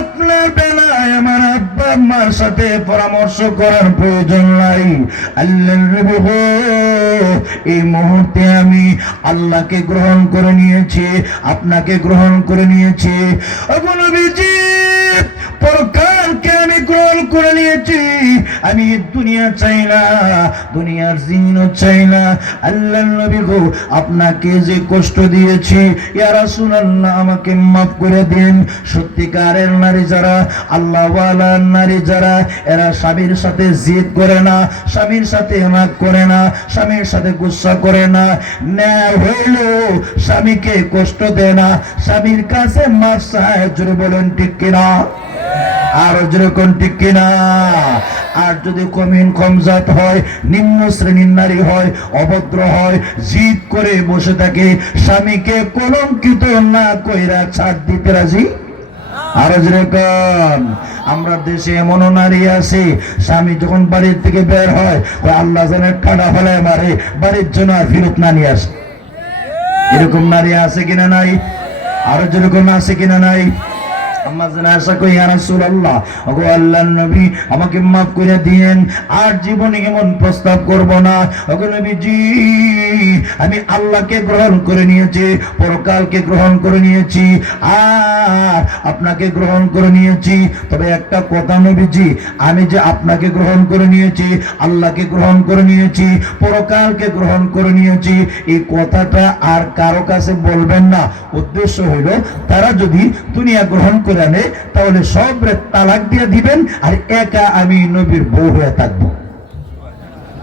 আপনার বেলায় আমার আব্বা আম্মার সাথে পরামর্শ করার প্রয়োজন নাই। আল্লাহর নবী, এই মুহূর্তে আমি আল্লাহকে গ্রহণ করে নিয়েছি, আপনাকে গ্রহণ করে নিয়েছি। ও নবীজি, পরকালকে আমি গ্রহণ করে নিয়েছি, আমি দুনিয়া চাই না, দুনিয়ার জিনিস চাই না। আল্লাহর নবী গো, আপনাকে যে কষ্ট দিয়েছি ইয়া রাসূলুল্লাহ আমাকে মাফ করে দিন। সত্যিকারের নারী যারা, আল্লাহওয়ালা নারী যারা, এরা স্বামীর সাথে জিদ করে না, স্বামীর সাথে রাগ করে না, স্বামীর সাথে গুসা করে না, ন্যায় হইল স্বামীকে কষ্ট দেয় না, স্বামীর কাছে মাফ চায়। জোরে বলেন ঠিক কিনা? আর যেরকম ঠিক কিনা? আর যদি কম জাত হয়, নিম্ন শ্রেণীর নারী হয়, অভদ্র হয়, জিদ করে বসে থাকে, স্বামীকে কলঙ্কিত না কইরা ছাড় দিতে রাজি? আর যেরকম আমরা দেশে এমন নারী আছে, স্বামী যখন বাড়ির থেকে বের হয়, আল্লাহ জানে ঠাডা ফেলায় মারে, বাড়ির জন্য আর ফিরত না নিয়ে আসে। এরকম নারী আছে কিনা নাই? আরো যেরকম আছে কিনা নাই? আমাকে মাফ করে দিয়েন, আর জীবনে এমন প্রস্তাব করব না। আমি আল্লাহকে গ্রহণ করে নিয়েছি, পরকালকে গ্রহণ করে নিয়েছি, আর আপনাকে গ্রহণ করে নিয়েছি। তবে একটা কথা নবীজি, আমি যে আপনাকে গ্রহণ করে নিয়েছি, আল্লাহকে গ্রহণ করে নিয়েছি, পরকালকে গ্রহণ করে নিয়েছি, এই কথাটা আর কারো কাছে বলবেন না। উদ্দেশ্য হইল তারা যদি দুনিয়া গ্রহণ করে আনে, তাহলে সব তালাক দিয়ে দিবেন, আর একা আমি নবীর বউ হয়ে থাকবো।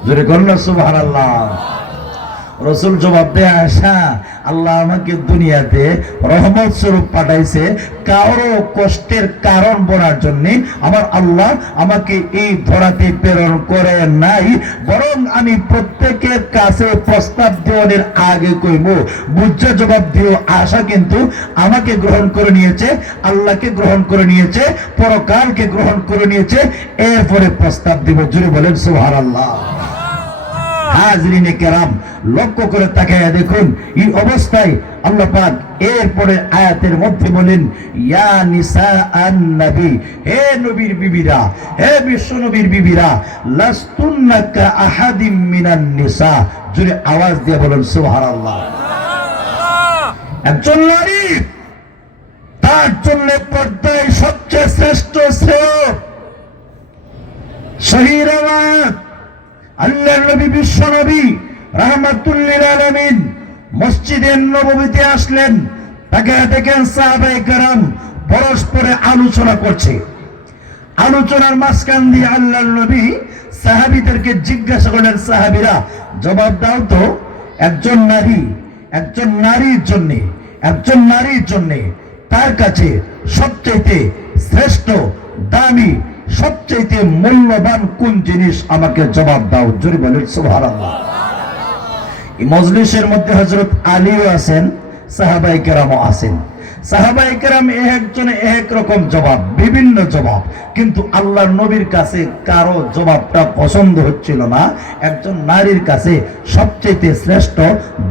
জোরে করুন সুবহানাল্লাহ। রসুল জবাব দেয়, আসা আল্লাহ আমাকে দুনিয়াতে রহমত স্বরূপ পাঠাইছে, কারো কষ্টের কারণ বলার জন্য আমার আল্লাহ আমাকে এই ধরাতে প্রেরণ করে নাই, বরং আমি প্রত্যেকের কাছে প্রস্তাব দেওয়ার আগে কইব, বুঝা জবাব দিও। আশা কিন্তু আমাকে গ্রহণ করে নিয়েছে, আল্লাহকে গ্রহণ করে নিয়েছে, পরকালকে গ্রহণ করে নিয়েছে, এরপরে প্রস্তাব দিব। জুড়ে বলেন সুবহানাল্লাহ। হাজরিনে কেরাম, লক্ষ্য করে তাকায়া দেখুন, এই অবস্থায় আল্লাহ পাক এরপরে আয়াতের মধ্যে বলেন, ইয়া নিসা আন নবী, হে নবীর বিবিরা, হে বিশ্ব নবীর বিবিরা, লাস্তুন্না কা আহাদিম মিনান নিসা। জোরে আওয়াজ দিয়ে বলেন সুবহানাল্লাহ। একজন নারী, তার জন্য পর্দায় সবচেয়ে শ্রেষ্ঠ শ্রেয়। সহিহ রাওয়াত, আল্লাহর নবী বিশ্ব নবী রাহমাতুল লিল আলামিন মসজিদে নববীতে আসলেন, তাকে দেখেন সাহাবায়ে কেরাম পরস্পরে আলোচনা করছে। আলোচনার মাঝখান দিয়ে আল্লাহর নবী সাহাবীদেরকে জিজ্ঞাসা করলেন, সাহাবীরা জবাব দাও তো, একজন নারীর জন্য তার কাছে সবচেয়ে শ্রেষ্ঠ, দামি, সবচেয়ে মূল্যবান কোন জিনিস, আমাকে জবাব দাও। জোরে বলেন সুবহানাল্লাহ। এই মজলিসের মধ্যে হযরত আলীও আছেন, সাহাবায়ে কেরামও আছেন। সাহাবায়ে কেরাম একজনে এক রকম জবাব, বিভিন্ন জবাব, কিন্তু আল্লাহর নবীর কাছে কারো জবাবটা পছন্দ হচ্ছিল না। একজন নারীর কাছে সবচেয়ে শ্রেষ্ঠ,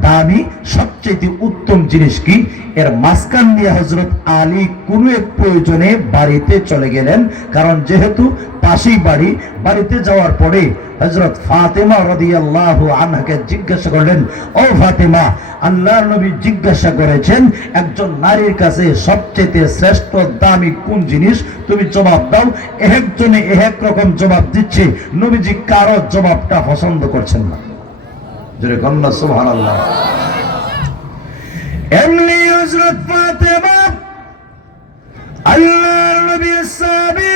দামি, সবচেয়ে উত্তম জিনিস কি? এর মাঝখান দিয়ে হযরত আলী কোনো এক প্রয়োজনে বাড়িতে চলে গেলেন, কারণ যেহেতু পাশেই বাড়ি। বাড়িতে যাওয়ার পরে হযরত ফাতেমা রাদিয়াল্লাহু আনহাকে জিজ্ঞাসা করলেন, ও ফাতেমা, আল্লাহর নবী জিজ্ঞাসা করেছেন একজন নারীর কাছে সবচেয়ে শ্রেষ্ঠ, দামি কোন জিনিস, তুমি জবাব দাও। একজনে এক রকম জবাব দিচ্ছে, নবীজি কারো জবাবটা পছন্দ করছেন না। জোরে কন্যা সুবহানাল্লাহ। এমনি হযরত ফাতেমা আল্লাহর নবীর সাহাবী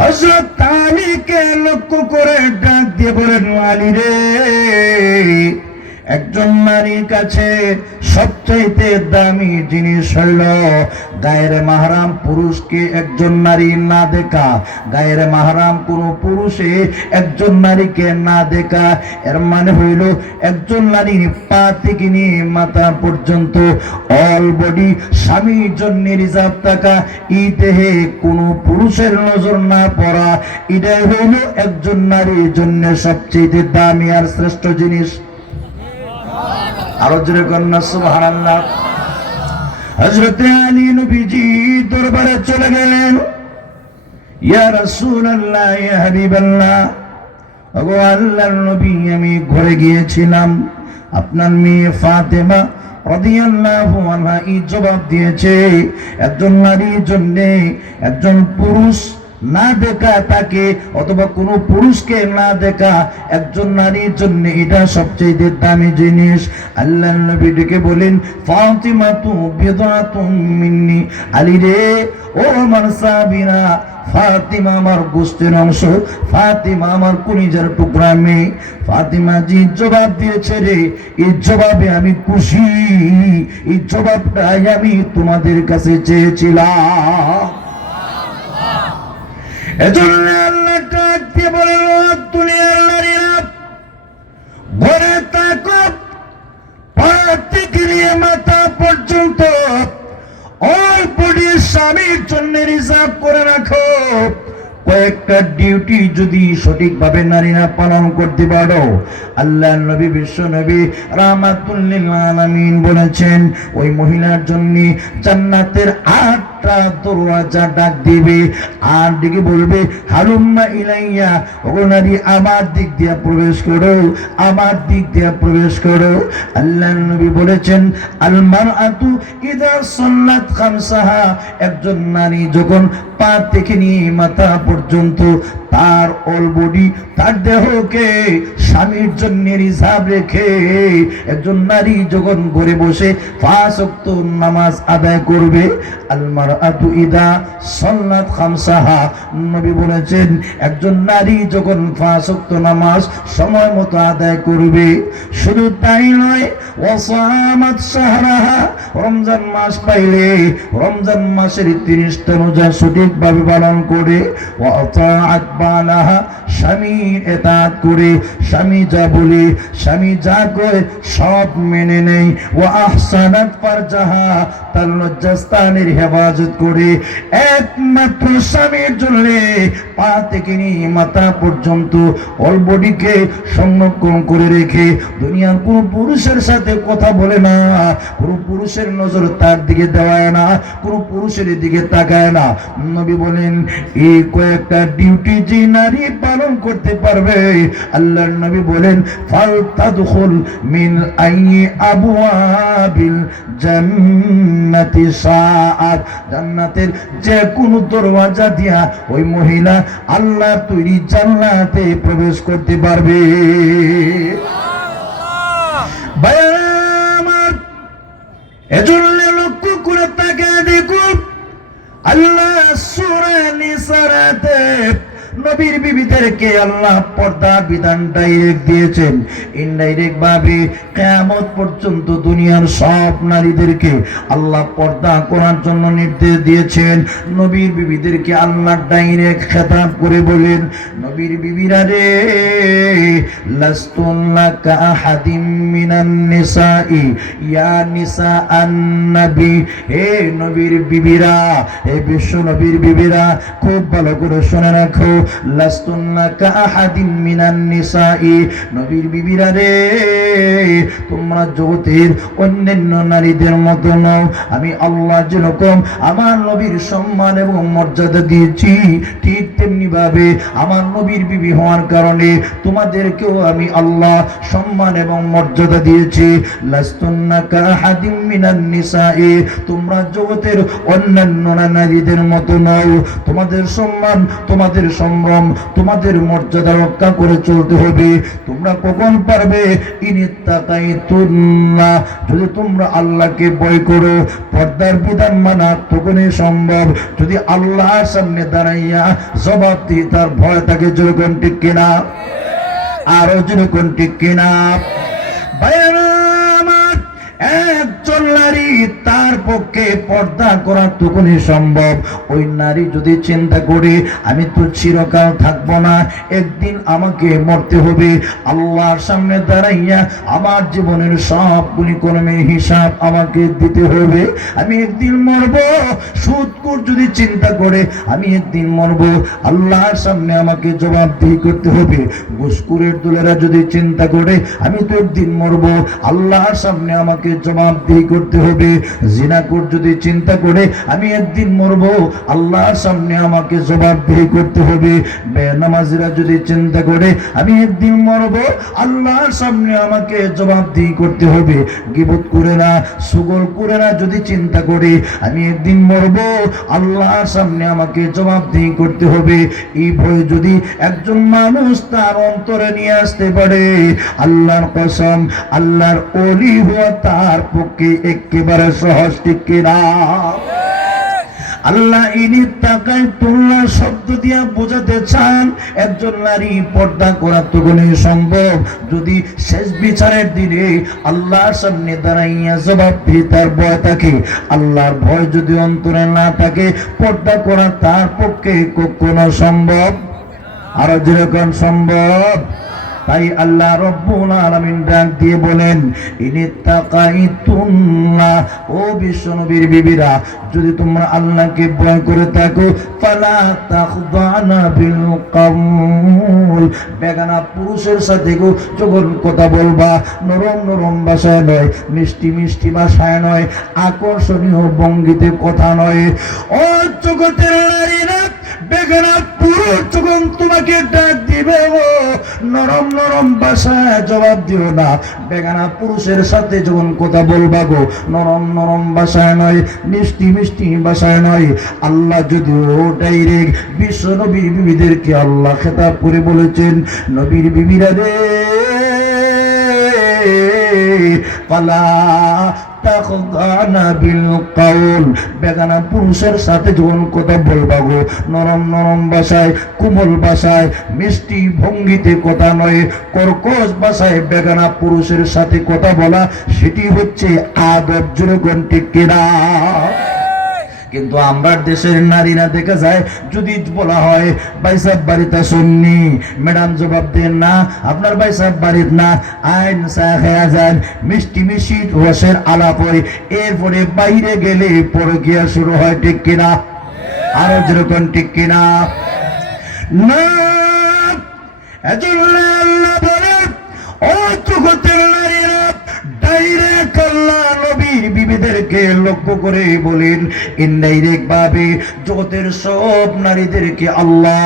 হযরত আলীকে লক্ষ্য করে ডাক দিয়ে বলেন, আলী রে, একজন নারীর কাছে সবচাইতে দামি জিনিস হইল গায়ের মাহরাম পুরুষকে একজন নারী না দেখা, গায়ের মাহরাম কোন পুরুষে একজন নারীকে না দেখা। এর মানে হইল একজন নারীর পা থেকে নিয়ে মাথা পর্যন্ত অল বডি স্বামীর জন্য রিজার্ভ থাকা, এই দেহে কোনো পুরুষের নজর না পড়া, এটাই হইল একজন নারীর জন্য সবচেয়ে দামি আর শ্রেষ্ঠ জিনিস। আরো জোরে কন্যা সুবহানাল্লাহ। হযরত আলী নবীজি দরবারে চলে গেলেন, ইয়া রাসূলুল্লাহ, ইয়া হাবিবাল্লাহ, ওগো আল্লাহর নবী, আমি ঘরে গিয়েছিলাম, আপনার মেয়ে ফাতেমা রাদিয়াল্লাহু আনহা এই জবাব দিয়েছে, একজন নারীর জন্য একজন পুরুষ না দেখা তাকে অথবা কোনো পুরুষকে না দেখা একজন নারীর জন্য এটা সবচেয়ে দামি জিনিস। আল্লাহর নবী ডেকে বলেন, ফাতিমা তু বিদআতুম মিন্নি, আলী রে ও আমার সাহাবীরা, ফাতিমা আমার গোশতের অংশ, ফাতিমা আমার কলিজার টুকরা মেয়ে। ফাতিমা জি জবাব দিয়েছে রে, এই জবাবে আমি খুশি, এই জবাবটাই আমি তোমাদের কাছে চেয়েছিলাম। এজন্য আল্লাহ ডাক দিয়ে বলেন, দুনিয়ার নারীরা ঘরে থাকো, পা থেকে নিয়ে মাথা পর্যন্ত অল্প স্বামীর জন্য রিজার্ভ করে রাখো। কয়েকটা ডিউটি যদি সঠিকভাবে নারীরা পালন করতে পারো, আল্লাহ নবী বিশ্ব নবী রাহমাতুল লিল আলামিন বলেছেন, ওই মহিলার জন্য জান্নাতের 8টা দরওয়াজা ডাক দিবে, আর দিকে বলবে, হালুম্মা ইলাইয়া, ও নারী আমার দিক দিয়ে প্রবেশ করো, আমার দিক দিয়ে প্রবেশ করো। আল্লাহ নবী বলেছেন, আল মারআতু ইযা সাল্লাত খামসাহা, একজন নারী যখন পা থেকে নিয়ে মাথা পর্যন্ত তার অল বডি, তার দেহকে স্বামীর জন্য রিজার্ভ রেখে একজন নারী যখন ঘরে বসে 5 ওয়াক্ত নামাজ আদায় করবে, আল মারআতু ইদা সাল্লাত খামসাহা, নবী বলেছেন একজন নারী যখন 5 ওয়াক্ত নামাজ সময় মতো আদায় করবে, শুধু তাই নয়, ওয়াসামাত শাহরাহা, রমজান মাস পাইলে রমজান মাসের 30টা রোজা সঠিকভাবে পালন করে, ওয়াতাআত বালাহা, স্বামীর ইতাআত করে, স্বামী যা বলে, স্বামী যা কয় সব মেনে নেয়, ওয়া আহসানাত ফারজাহা, তার লজ্জাস্থানের হেফাজত করে, একমাত্র স্বামীর জন্য পা থেকে নিয়ে মাথা পর্যন্ত অল বডিকে সংরক্ষণ করে রেখে দুনিয়ার কোন পুরুষের সাথে কথা বলে না, কোন পুরুষের নজর তার দিকে দেওয়ায় না, কোন পুরুষের দিকে তাকায় না। নবী বলেন, এই কয়েকটা ডিউটি যে নারী পালন করতে পারবে, আল্লাহর নবী বলেন, ফালতাদখুল মিন আইয়ি আবওয়াবিল জান্নাতি শাআত, জান্নাতের যে কোন দরওয়াজা দিয়া ওই মহিলা আল্লাহর তৈরি জান্নাতে প্রবেশ করতে পারবে। ভাইরা আমার, এজন্য লক্ষ্য করে তাকিয়ে দেখুন, আল্লাহ সূরা নিসাতে নবীর বিবিদেরকে আল্লাহ পর্দা বিধান ডাইরেক্ট দিয়েছেন, ইনডাইরেক্ট ভাবে কিয়ামত পর্যন্ত দুনিয়ার সব নারীদেরকে আল্লাহ পর্দা করার জন্য নির্দেশ দিয়েছেন। নবীর বিবিদেরকে আল্লাহ ডাইরেক্ট খেতাব করে বলেন, নবীর বিবিরা রে, লাস্তুন্না কাআহাদিম মিনান নিসাই ইয়া নিসা আন-নবী, হে নবীর বিবিরা, হে বিশ্ব নবীর বিবিরা, খুব ভালো করে শুনে রাখো, লাস্তুন্না কাআহাদিম মিনান নিসাই, নবীর বিবিরা রে, তোমরা জগতের অন্যান্য নারীদের মতো নও। আমি আল্লাহ যেরকম আমার নবীর সম্মান এবং মর্যাদা দিয়েছি, ঠিক তেমনি ভাবে আমার নবীর বিবি হওয়ার কারণে তোমাদেরকেও আমি আল্লাহ সম্মান এবং মর্যাদা দিয়েছি। লাস্তুন্না কাআহাদিম মিনান নিসাই, তোমরা জগতের অন্যান্য নারীদের মতো নও। তোমাদের সম্মান, তোমাদের সম্ভ্রম, তোমাদের মর্যাদা রক্ষা করে চলতে হবে। তোমরা কখন পারবে? ইনিত্তাকাইতুল্লাহ, যদি তোমরা আল্লাহকে ভয় করো, পর্দার বিধান মানা তখনই সম্ভব যদি আল্লাহর সামনে দাঁড়াইয়া জবাব দিয়ে তার ভয় থাকে। যেরকম ঠিক কিনা? আরো যেরকম ঠিক কিনা? ভাইয়েরা আমার, একজন নারী তার পক্ষে পর্দা করা তখনই সম্ভব ওই নারী যদি চিন্তা করে, আমি তো চিরকাল থাকবো না, একদিন আমাকে মরতে হবে, আল্লাহর সামনে দাঁড়াইয়া আমার জীবনের সবগুলি কর্মের হিসাব আমাকে দিতে হবে, আমি একদিন মরব। সুদখোর যদি চিন্তা করে, আমি একদিন মরব, আল্লাহর সামনে আমাকে জবাবদিহি করতে হবে। ঘুষখোরের দলেরা যদি চিন্তা করে, আমি তো একদিন মরব, আল্লাহর সামনে আমাকে জবাব জবাবদিহি করতে হবে। জিনাকুর যদি চিন্তা করে আমি একদিন মরবো, আল্লাহর সামনে আমাকে জবাবদিহি করতে হবে। বেনামাজিরা যদি চিন্তা করে আমি একদিন মরবো, আল্লাহর সামনে আমাকে জবাবদিহি করতে হবে। গীবত করে না, সুগল করে না যদি চিন্তা করে আমি একদিন মরবো, আল্লাহর সামনে আমাকে জবাবদিহি করতে হবে, এই ভয় যদি একজন মানুষ তার অন্তরে নিয়ে আসতে পারে, আল্লাহর কসম, আল্লাহর ওলি হওয়া তার পক্ষে একেবারে সহজ, ঠিক কিনা? আল্লাহ ইনি তাকায় তুল্লা শব্দ দিয়া বোঝাতে চান একজন নারী পর্দা করা তখনই সম্ভব যদি শেষ বিচারের দিনে আল্লাহর সামনে দাঁড়াইয়া জবাবদিহিতার ভয় থাকে। আল্লাহর ভয় যদি অন্তরে না থাকে, পর্দা করা তার পক্ষে কখনো সম্ভব, আরো যেরকম সম্ভব। তাই আল্লাহ রব্বুল আলামিন ডাক দিয়ে বলেন, ইনিত্তাকাইতুল্লাহ, ও বিশ্বনবীর বিবিরা, যদি তোমরা আল্লাহকে ভয় করে থাকো, ফালা তাখদানা বিল কাউল, বেগানা পুরুষের সাথে যখন কথা বলবা নরম নরম ভাষায় নয়, মিষ্টি মিষ্টি ভাষায় নয়, আকর্ষণীয় ভঙ্গিতে কথা নয়। ও জগতের নারীরা, বেগানা পুরুষ যখন তোমাকে ডাক দিবে, নরম নরম ভাষায় জবাব দিও না। বেগানা পুরুষের সাথে যখন কথা বলবা গো, নরম নরম ভাষায় নয়, মিষ্টি মিষ্টি ভাষায় নয়। আল্লাহ যদিও ডাইরেক্ট বিশ্ব নবীর বিবিদেরকে আল্লাহ খেতাব করে বলেছেন, নবীর বিবিরা রে, ফালা তাখদানা বিল কাউল, বেগানা পুরুষের সাথে যখন কথা বলবা গো, নরম নরম ভাষায়, কোমল ভাষায়, মিষ্টি ভঙ্গিতে কথা নয়, কর্কশ ভাষায় বেগানা পুরুষের সাথে কথা বলা, সেটি হচ্ছে আদব। যেরকম ঠিক কিনা? কিন্তু আমরা দেশের নারীরা দেখা যায় যদি বলা হয় ভাই সাহেব বাড়িতে শুননি, ম্যাডাম জবাব দেন না, আপনার ভাই সাহেব বাড়ির না, আইন চা খেয়া যান, মিষ্টি মিষ্টি রসের আলাপ হয়, এরপরে বাইরে গেলে পরকীয়া শুরু হয়, ঠিক কিনা? আরো যেরকম ঠিক কিনা? না, এজন্য আল্লাহ বলেন, ও জগতের নারীরা, ডাইরেক্ট আল্লাহ নবীর বিবিদেরকে লক্ষ্য করে বলেন, ইনডাইরেক্ট ভাবে জগতের সব নারীদেরকে আল্লাহ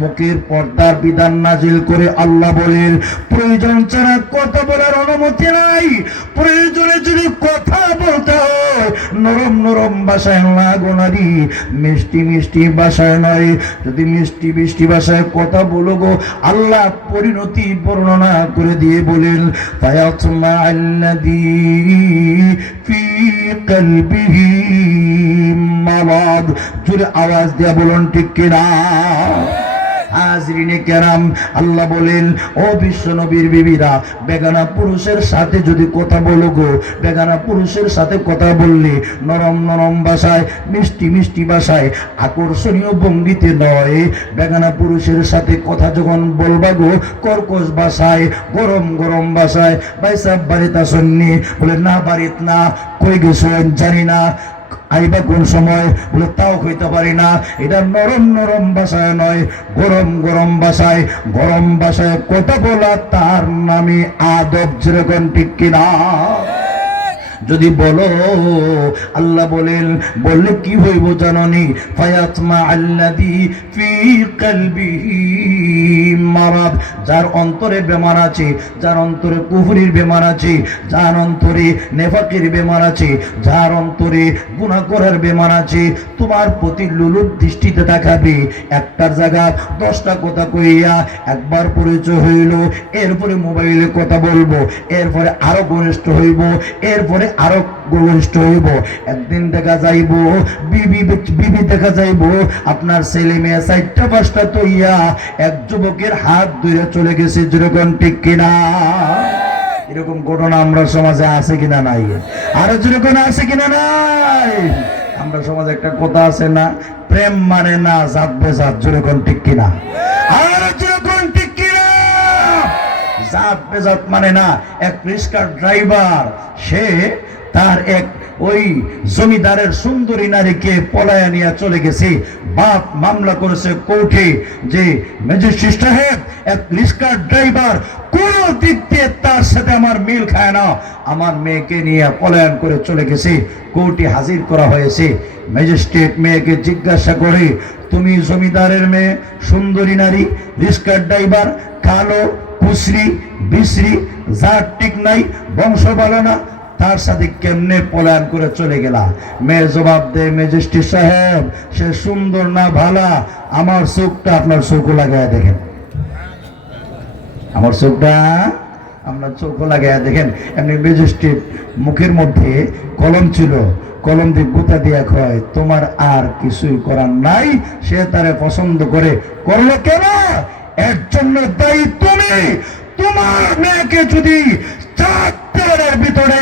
মুখের পর্দার বিধান নাজিল করে আল্লাহ বলেন, প্রয়োজন ছাড়া কথা বলার অনুমতি নাই। প্রয়োজনে যদি কথা বলতে হয় নরম নরম ভাষায় না গো নারী, মিষ্টি মিষ্টি ভাষায় নয়। যদি মিষ্টি মিষ্টি ভাষায় কথা বলো গো, আল্লাহ পরিণতি বর্ণনা করে দিয়ে বলেন, ফায়াতমা আল্লাযী ফি কলবিহি মারাদ। জোরে আওয়াজ দিয়া বলুন, ঠিক কিনা? হাজরিনে কেরাম, আল্লাহ বলেন, ও বিশ্ব নবীর বিবিরা, বেগানা পুরুষের সাথে যদি কথা বলো গো, বেগানা পুরুষের সাথে কথা বললে নরম নরম ভাষায়, মিষ্টি মিষ্টি ভাষায়, আকর্ষণীয় ভঙ্গিতে নয়। বেগানা পুরুষের সাথে কথা যখন বলবা গো, কর্কশ ভাষায়, গরম গরম ভাষায়, ভাই সাহেব বাড়িতে আসেননি, বলে না বাড়িত না, কই গেছেন জানি না, আইবা কোন সময়, বলে তাও হইতে পারি না। এটা নরম নরম ভাষায় নয়, গরম গরম ভাষায়, গরম ভাষায় কথা বলা, তার নামে আদব। যেরকম ঠিক কিনা? যদি বলো, আল্লাহ বলেন, বললে কি হইব জাননি, ফায়াতমা আল্লাযী ফি কলবিহি মারাদ, যার অন্তরে বেমার আছে, যার অন্তরে কুফরির বেমার আছে, যার অন্তরে নেফাকের বেমার আছে, যার অন্তরে গুনাহ করার বেমার আছে, তোমার প্রতি লুলুপ দৃষ্টিতে তাকাবে। একটার জায়গা 10টা কথা কইয়া একবার পরিচয় হইল, এরপরে মোবাইলে কথা বলবো, এরপরে আরো ঘনিষ্ঠ হইব, এরপরে আরো ঘনিষ্ঠ হইব। একদিন দেখা যাইব বিবি দেখা যাইব আপনার ছেলে মেয়ে 4টা 5টা তৈয়া এক যুবকের হাত ধরে চলে গেছে। যেরকম ঠিক কিনা? এরকম ঘটনা আমরা সমাজে আছে কিনা নাই? আরো যেরকম আছে কিনা নাই? আমরা সমাজে একটা কথা আছে না, প্রেম মানে না জাত বেজাত। যেরকম ঠিক কিনা? আর যেরকম ঠিক কিনা? জাত বেজাত মানে না। এক রিক্সা ড্রাইভার, সে তার এক ওই জমিদারের সুন্দরী নারীকে পলায়া নিয়ে চলে গেছে। বাপ মামলা করেছে কোর্টে যে ম্যাজিস্ট্রেট সাহেব, এক রিক্সা ড্রাইভার কোন দিক দিয়ে তার সাথে আমার মিল খায় না, আমার মেয়েকে নিয়ে পলায়ন করে চলে গেছে। কোর্টে হাজির করা হয়েছে। ম্যাজিস্ট্রেট মেয়েকে জিজ্ঞাসা করে, তুমি জমিদারের মেয়ে, সুন্দরী নারী, রিক্সা ড্রাইভার, কালো, কুশ্রী, বিশ্রী, যার ঠিক নাই, বংশ ভালো না, তার সাথে কেমনে পলায়ন করে চলে গেলা? মেয়ে জবাব দেয়, ম্যাজিস্ট্রেট সাহেব, সে সুন্দর না ভালা, আমার চোখটা আপনার চোখও লাগায় দেখেন, আমার চোখটা আপনার চোখও লাগায় দেখেন। এমনি ম্যাজিস্ট্রেট মুখের মধ্যে কলম ছিল, কলম দিয়ে গুতা দিয়া কয়, তোমার আর কিছুই করার নাই, সে তারে পছন্দ করে, করলো কেন? এর জন্য দায়ী তুমি। তোমার মেয়েকে যদি 4 দেওয়ালের ভিতরে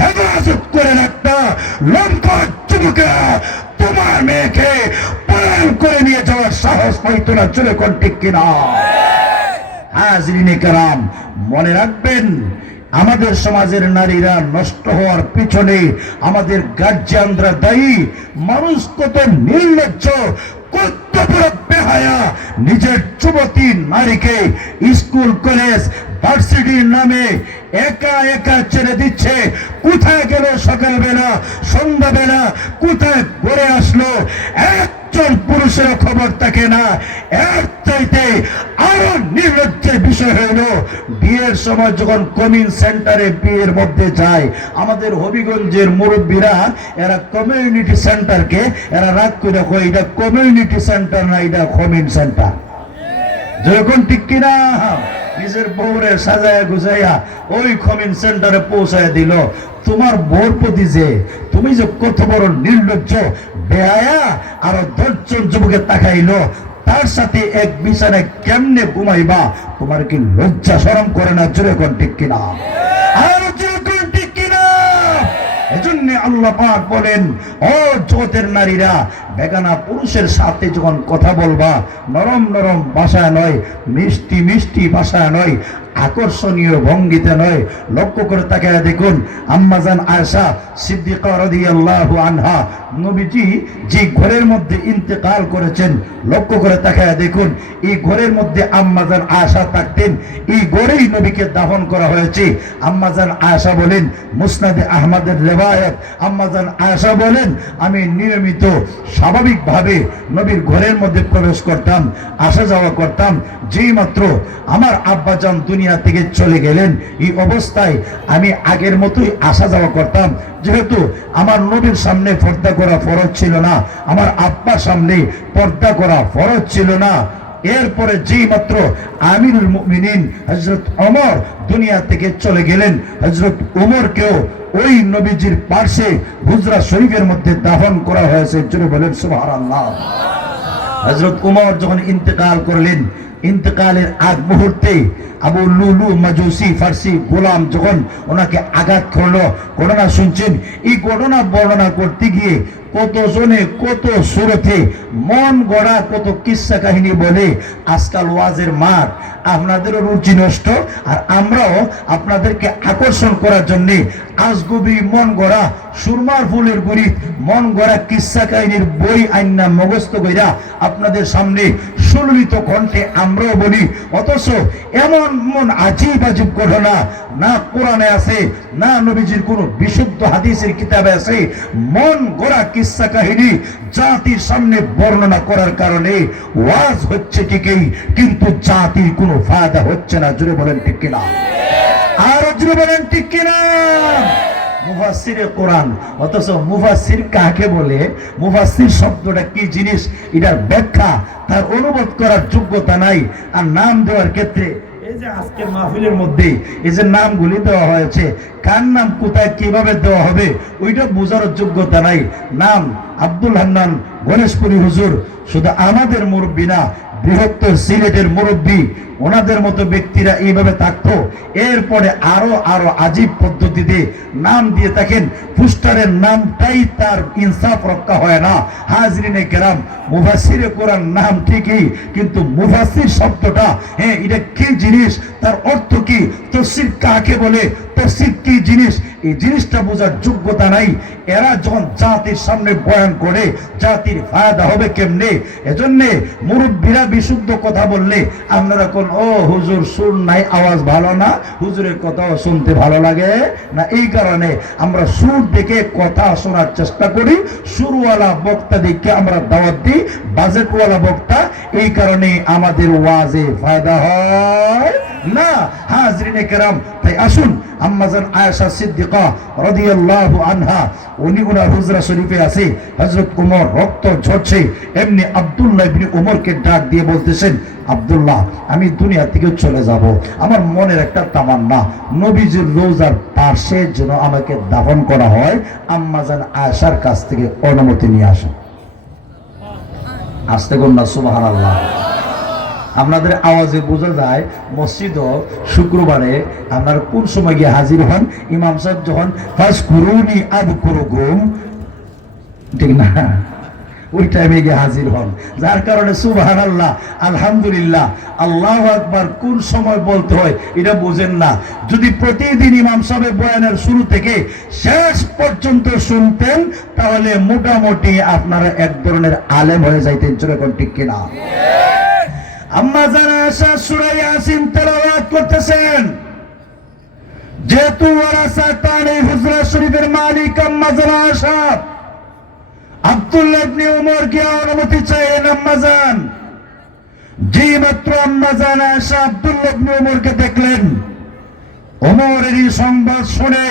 হেফাজত করে রাখতা, লম্পট যুবকেরা তোমার মেয়েকে পলায়ন করে নিয়ে যাওয়ার সাহস পাইতো না। চলে কোন ঠিক কিনা? হাজরিনে কেরাম, মনে রাখবেন, আমাদের সমাজের নারীরা নষ্ট হওয়ার পিছনে আমাদের গার্জিয়ানরা দায়ী। মানুষ কত নির্লজ্জ, কত বড় বেহায়া, নিজের যুবতী নারীকে স্কুল, কলেজ, ভার্সিটির নামে একা একা ছেড়ে দিচ্ছে। কোথায় গেল সকালবেলা, সন্ধ্যাবেলা, কোথায় ঘুরে আসলো, একজন পুরুষের খবর থাকে না। এর চাইতে আরো নির্লজ্জের বিষয় হইল, বিয়ের সময় যখন কমিন সেন্টারে বিয়ের মধ্যে যায়, আমাদের হবিগঞ্জের মুরব্বীরা এরা কমিউনিটি সেন্টারকে এরা রাগ করে কয়, এটা কমিউনিটি সেন্টার না, এটা কমিন সেন্টার। যখন ঠিক কিনা? নিজের বউরে সাজায়া গুজাইয়া ওই কমিন সেন্টারে পৌঁছায় দিল। তোমার বউর প্রতি যে তুমি যে কত বড় নির্লজ্জ বেহায়া, আরো 10 জন যুবকের তাকাইলো, তার সাথে এক বিছানায় কেমনে ঘুমাইবা? তোমার কি লজ্জা শরম করে না? জোরে কোন ঠিক কিনা? আর জোরে কোন ঠিক কিনা? এজন্য আল্লাহ পাক বলেন, ও জগতের নারীরা, বেগানা পুরুষের সাথে যখন কথা বলবা, নরম নরম ভাষায় নয়, মিষ্টি মিষ্টি ভাষায় নয়, আকর্ষণীয় ভঙ্গিতে নয়। লক্ষ্য করে তাকায় দেখুন, আম্মাজান আয়েশা সিদ্দিকা রাদিয়াল্লাহু আনহা, নবীজি যে ঘরের মধ্যে ইন্তেকাল করেছেন, লক্ষ্য করে তাকায় দেখুন, এই ঘরের মধ্যে আম্মাজান আয়েশা থাকতেন। এই ঘরেই নবীকে দাফন করা হয়েছে। আম্মাজান আয়েশা বলেন, মুসনাদে আহমদের রিওয়ায়াত, আম্মাজান আয়েশা বলেন, আমি নিয়মিত স্বাভাবিকভাবে নবীর ঘরের মধ্যে প্রবেশ করতাম, আসা যাওয়া করতাম। যেই মাত্র আমার আব্বাজান দুনিয়া থেকে চলে গেলেন, এই অবস্থায় আমি আগের মতোই আসা যাওয়া করতাম। যেহেতু আমার নবীর সামনে পর্দা করা ফরজ ছিল না, আমার আব্বার সামনে পর্দা করা ফরজ ছিল না। এরপরে যেই মাত্র আমিরুল মুমিনিন হযরত ওমর দুনিয়া থেকে চলে গেলেন, হযরত ওমরকেও ওই নবীজির পাশে হুজরা শরীফের মধ্যে দাফন করা হয়েছে। জোরে বলেন সুবহানাল্লাহ। হযরত ওমর যখন ইন্তেকাল করলেন, ইন্তেকালের আগ মুহূর্তে আবু লুলু মাজুসি ফার্সি গোলাম যখন ওনাকে আঘাত করলো, ঘটনা শুনছেন। এই ঘটনা বর্ণনা করতে গিয়ে কতজনে কত সুরতে মন গড়া কত কিস্সা কাহিনী বলে। আজকাল ওয়াজের মাঠ, আপনাদেরও রুচি নষ্ট, আর আমরাও আপনাদেরকে আকর্ষণ করার জন্য আজগুবি মন গড়া সুরমার ফুলের গুড়ি মন গড়া কিস্সা কাহিনীর বই আইনা মুখস্থ কইরা আপনাদের সামনে সুললিত কণ্ঠে আমরাও বলি। অথচ এমন মন আজীব আজীব ঘটনা না কোরআনে আছে, না নবীজির কোন বিশুদ্ধ হাদিসের কিতাবে আছে। মন গড়া কিস্সা কাহিনী জাতির সামনে বর্ণনা করার কারণে ওয়াজ হচ্ছে ঠিকই, কিন্তু জাতির কোনো ফায়দা হচ্ছে না। জোরে বলেন ঠিক কিনা? আর জোরে বলেন ঠিক কিনা? মুফাসসিরে কোরআন, অথচ মুফাসসির কাকে বলে, মুফাসসির শব্দটা কি জিনিস, এটার ব্যাখ্যা তার অনুবাদ করার যোগ্যতা নাই। আর নাম দেওয়ার ক্ষেত্রে এই যে আজকের মাহফিলের মধ্যে এই যে নামগুলি দেওয়া হয়েছে, কার নাম কোথায় কিভাবে দেওয়া হবে ওইটা বোঝার যোগ্যতা নাই। নাম আব্দুল হান্নান গণেশপুরী হুজুর শুধু আমাদের মুরব্বী না, বৃহত্তর সিলেটের মুরব্বী, ওনাদের মতো ব্যক্তিরা এইভাবে থাকতো। এরপরে আরো আরো আজীব পদ্ধতিতে নাম দিয়ে থাকেন। পুস্টারের নামটাই তার ইনসাফ রক্ষা হয় না। হাজরিনে কেরাম, মুফাসসিরে কোরআন নাম ঠিকই, কিন্তু মুফাসসির শব্দটা, হ্যাঁ, এটা কি জিনিস, তার অর্থ কি, তাফসীর কাকে বলে, তাফসীর কি জিনিস, এই জিনিসটা বোঝার যোগ্যতা নাই। এরা যখন জাতির সামনে বয়ান করে জাতির ফায়দা হবে কেমনে, এজন্য মুরব্বীরা বিশুদ্ধ কথা বললে আপনারা কোন ও হুজুর সুর নাই, আওয়াজ ভালো না, হুজুরের কথাও শুনতে ভালো লাগে না। এই কারণে আমরা সুর দেখে কথা শোনার চেষ্টা করি, সুরওয়ালা বক্তা দেখে আমরা দাওয়াত দিই, বাজেটওয়ালা বক্তা, এই কারণে আমাদের ওয়াজে ফায়দা হয় না। হাজরিনে কেরাম, তাই আসুন আম্মাজান আয়েশা সিদ্দিকা রাদিয়াল্লাহু আনহা, উনি ওনার হুজরা শরীফে আছে, হযরত ওমর রক্ত ঝরছে, এমনি আব্দুল্লাহ ইবনে ওমরকে ডাক দিয়ে বলতেছেন, আব্দুল্লাহ আমি দুনিয়া থেকে চলে যাব, আমার মনের একটা তামান্না নবীজির রোজার পাশে যেন আমাকে দাফন করা হয়, আম্মাজান আয়েশার কাছ থেকে অনুমতি নিয়ে আসুন। আস্তে কন্যা সুবহানাল্লাহ। আপনাদের আওয়াজে বোঝা যায় মসজিদও শুক্রবারে আপনারা কোন সময় গিয়ে হাজির হন, ইমাম সাহেব যখন ফাজকুরুনি আযকুরুকুম, ঠিক না, ওই টাইমে গিয়ে হাজির হন। যার কারণে সুবহানাল্লাহ, আলহামদুলিল্লাহ, আল্লাহু আকবার কোন সময় বলতে হয় এটা বোঝেন না। যদি প্রতিদিন ইমাম সাহেব বয়ানের শুরু থেকে শেষ পর্যন্ত শুনতেন তাহলে মোটামুটি আপনারা এক ধরনের আলেম হয়ে যাইতেন। যেরকম ঠিক কিনা? আম্মা জান আয়েশা সূরা ইয়াসিন তেলাওয়াত করতেছেন, যেহেতু ওয়ারাসাতানে হুজরা শরীফের মালিক আম্মা জান আয়েশা আব্দুল্লাহ ইবনে ওমর কে অনুমতি চাইলেন। আম্মা জান, যে মাত্র আম্মা জান আয়েশা আব্দুল্লাহ ইবনে ওমরকে দেখলেন, ওমরের এই সংবাদ শুনে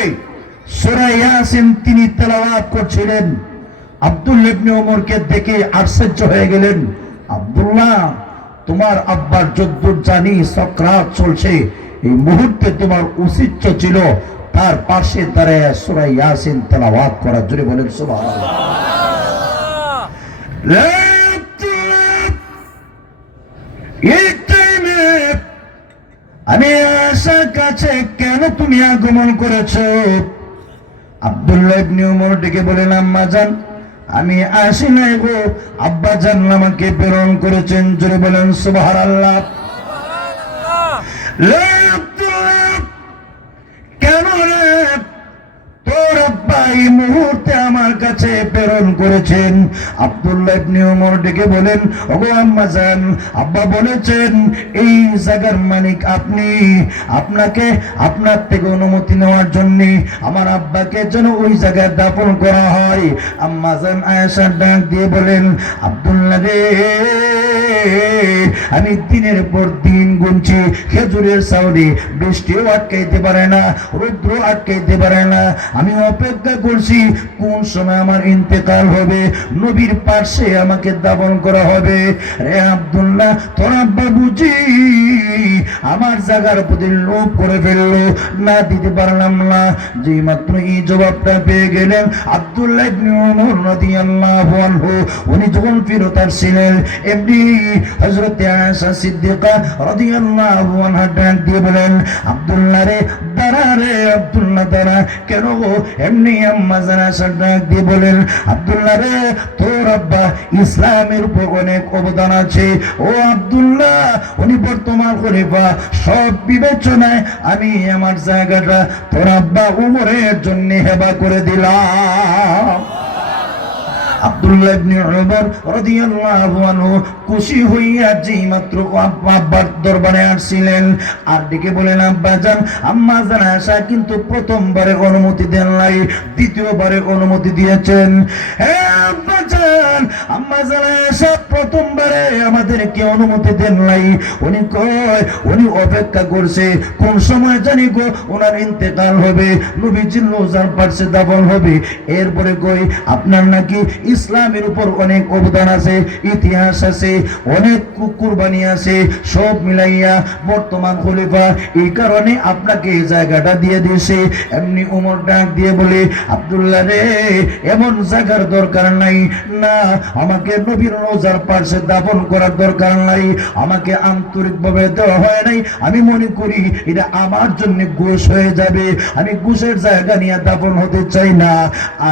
সূরা ইয়াসিন তিনি তেলাওয়াত করছিলেন। আব্দুল্লাহ ইবনে ওমরকে দেখে আশ্চর্য হয়ে গেলেন। আব্দুল্লাহ, তোমার আব্বার যদ্দুর জানি সাকরাত চলছে, এই মুহূর্তে তোমার উচিত ছিল তার পাশে দাঁড়ায় সূরা ইয়াসিন তেলাওয়াত করার। জোরে বলেন সুবহানাল্লাহ। এই টাইমে আমি আয়েশার কাছে কেন তুমি আগমন করেছো? আব্দুল্লাহ ইবনে ওমর ডেকে বলেন, আম্মা জান আমি আসি নাই গো, আব্বা জান আমাকে প্রেরণ করেছেন। জোরে বলেন সুবহানাল্লাহ। কেন রে, তোর আব্বা এই মুহূর্তে আমার কাছে প্রেরণ করেছেন? আব্দুল্লাহ ইবনে ওমর ডেকে বলেন, ওগো আম্মা জান, আব্বা বলেছেন এই জায়গার মালিক আপনি, আপনাকে আপনার থেকে অনুমতি নেওয়ার জন্য আমার আব্বাকে যেন ওই জায়গায় দাফন করা হয়। আম্মা জান আয়েশা ডাক দিয়ে বলেন, আব্দুল্লাহ রে, আমি দিনের পর দিন গুনছি, খেজুরের চাউলে বৃষ্টিও আটকাইতে পারে না, রৌদ্র আটকাইতে পারে না, আমি অপেক্ষা করছি কোন সময় আমার ইন্তেকাল হবে, নবীর পাশে আমাকে দাফন করা হবে। রে আব্দুল্লাহ, তোর আব্বা বুঝি আমার জায়গার প্রতি লোভ করে ফেললো, না দিতে পারলাম না। যে মাত্র এই জবাবটা পেয়ে গেলেন আব্দুল্লাহ ইবনে ওমর রাদিয়াল্লাহু আনহু, উনি যখন ফিরত আসছিলেন, এমনি হযরত আয়েশা সিদ্দিকা রাদিয়াল্লাহু আনহা ডাক দিয়ে বলেন, আব্দুল্লাহ রে দাঁড়া, রে আব্দুল্লাহ দাঁড়া। কেন গো? এমনি আম্মা জান আয়েশা ডাক দিয়ে বলেন, আব্দুল্লাহ রে, তোর আব্বা ইসলামের উপর অনেক অবদান আছে। ও আব্দুল্লাহ, উনি বর্তমান খলিফা, সব বিবেচনায় আমি আমার জায়গাটা তোর আব্বা উমরের জন্য হেবা করে দিলাম। আব্দুল্লাহ ইবনে ওমর রাদিয়াল্লাহু আনহু খুশি হইয়া যেই মাত্র আব্বার দরবারে আসছিলেন, আর ডেকে বলেন, আব্বা জান, আম্মা জান আয়েশা কিন্তু প্রথমবারে অনুমতি দেন নাই, দ্বিতীয়বারে অনুমতি দিয়েছেন। হে আব্বা জান, আম্মা জান আয়েশা প্রথমবারে আমাদেরকে অনুমতি দেন নাই। উনি কয় উনি অপেক্ষা করছে কোন সময় জানি গো ওনার ইন্তেকাল হবে, নবীজির রোজার পাশে দাফন হবে। এরপরে কই আপনার নাকি ইসলামের উপর অনেক অবদান আছে, ইতিহাস আছে, অনেক কুরবানি আছে, সব মিলাইয়া বর্তমান খলিফা, এই কারণে আপনাকে এই জায়গাটা দিয়ে দিয়েছে। এমনি ওমর ডাক দিয়ে বলে, আব্দুল্লাহ রে, এমন জায়গার দরকার নাই, না আমাকে নবীর রওজার পাশে দাফন করার দরকার নাই, আমাকে আন্তরিকভাবে দেওয়া হয় নাই, আমি মনে করি এটা আমার জন্য ঘুষ হয়ে যাবে, আমি ঘুষের জায়গা নিয়ে দাফন হতে চাই না,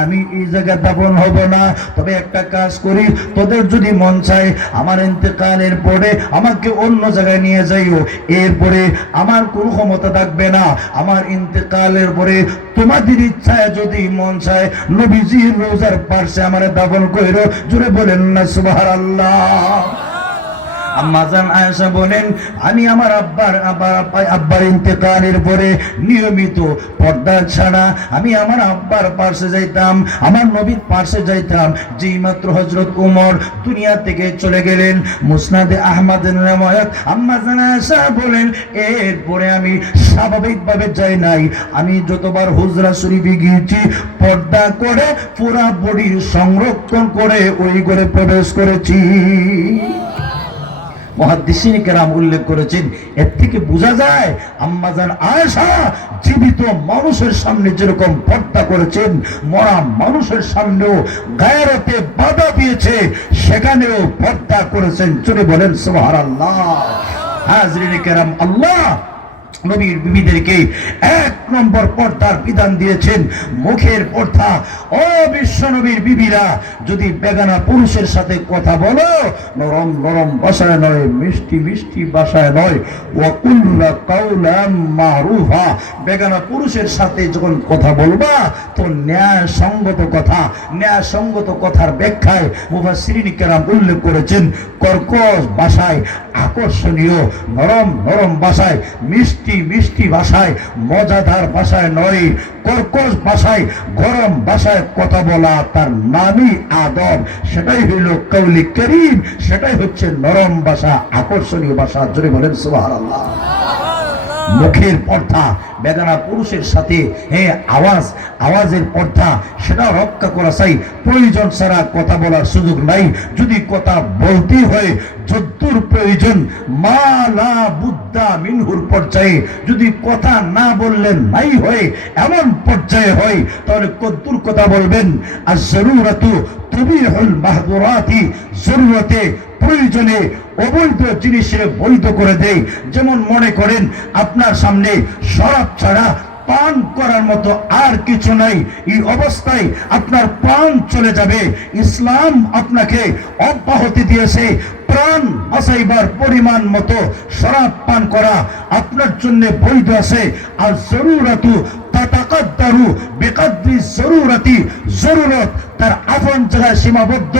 আমি এই জায়গায় দাফন হব না। তবে একটা কাজ করি, তোদের যদি মন চায় আমার ইন্তেকালের পরে আমাকে অন্য জায়গায় নিয়ে যাইও, এরপরে আমার কোনো ক্ষমতা থাকবে না, আমার ইন্তেকালের পরে তোমাদের ইচ্ছায় যদি মন চায় নবীজির রওজার পাশে আমার দাফন কইরো। জোরে বলেন না সুবহানাল্লাহ। আম্মা জান আয়েশা বলেন, আমি আমার আব্বার ইন্তেকালের পরে নিয়মিত পর্দা ছাড়া আমি আমার আব্বার পাশে যাইতাম, আমার নবীর পাশে যাইতাম। যেই মাত্র হযরত ওমর দুনিয়া থেকে চলে গেলেন, মুসনাদে আহমদের রওয়ায়াত, আম্মা জান আয়েশা বলেন, এরপরে আমি স্বাভাবিকভাবে যাই নাই, আমি যতবার হুজরা শরীফে গিয়েছি পর্দা করে পুরা বডি সংরক্ষণ করে ওই ঘরে প্রবেশ করেছি। মুহাদ্দিসিন কেরাম উল্লেখ করেছেন, এর থেকে বোঝা যায় আম্মা জান আয়েশা জীবিত মানুষের সামনে যেরকম পর্দা করেছেন, মরা মানুষের সামনেও গায়রতে বাধা দিয়েছে, সেখানেও পর্দা করেছেন। চলে বলেন সুবহানাল্লাহ। হাজরিনে কেরাম, আল্লাহ নবীর বিবিদেরকে এক নম্বর পর্দার বিধান দিয়েছেন মুখের পর্দা। ও বিশ্ব নবীর বিবিরা, যদি বেগানা পুরুষের সাথে কথা বলো নরম নরম ভাষায় নয়, মিষ্টি মিষ্টি ভাষায় নয়, ওয়াকুল্লা কাউলাম মারুফা, বেগানা পুরুষের সাথে যখন কথা বলবা তো ন্যায়সঙ্গত কথা, ন্যায়সঙ্গত কথার ব্যাখ্যায় মুফাসসিরিন কেরাম উল্লেখ করেছেন কর্কশ ভাষায়, আকর্ষণীয় নরম নরম ভাষায়, মিষ্টি মিষ্টি ভাষায়, মজাদার ভাষায় নয়, কর্কশ ভাষায়, গরম ভাষায় কথা বলা তার নামই আদব, সেটাই হইল কওলি করিম, সেটাই হচ্ছে নরম ভাষা, আকর্ষণীয় ভাষা। জোরে বলেন সুবহানাল্লাহ। মুখের পর্দা, বেগানা পুরুষের সাথে আওয়াজের পর্দা, সেটা রক্ষা করা চাই। প্রয়োজন ছাড়া কথা বলার সুযোগ নাই, যদি কথা বলতে হয় যদ্দুর প্রয়োজন মালা বুদ্ধা মিনহুর পর্যায়ে, যদি কথা না বললে নাই হয় এমন পর্যায়ে হয়, তাহলে কদ্দুর কথা বলবেন। আর জরুরাতু তুবিহুল মাহদুরাতি, জরুরতে প্রয়োজনে অবৈধ জিনিসে বৈধ করে দেয়। যেমন মনে করেন আপনার সামনে শরাব ছাড়া পান করার মতো আর কিছু নাই, এই অবস্থায় আপনার প্রাণ চলে যাবে, ইসলাম আপনাকে অব্যাহতি দিয়েছে প্রাণ বাঁচাইবার পরিমাণ মতো শরাব পান করা আপনার জন্য বৈধ আছে। আর জরুরাতু তাতাকাদ্দারু বিকদ্রি জরুরাতি, জরুরত তার আপন জায়গায় সীমাবদ্ধ।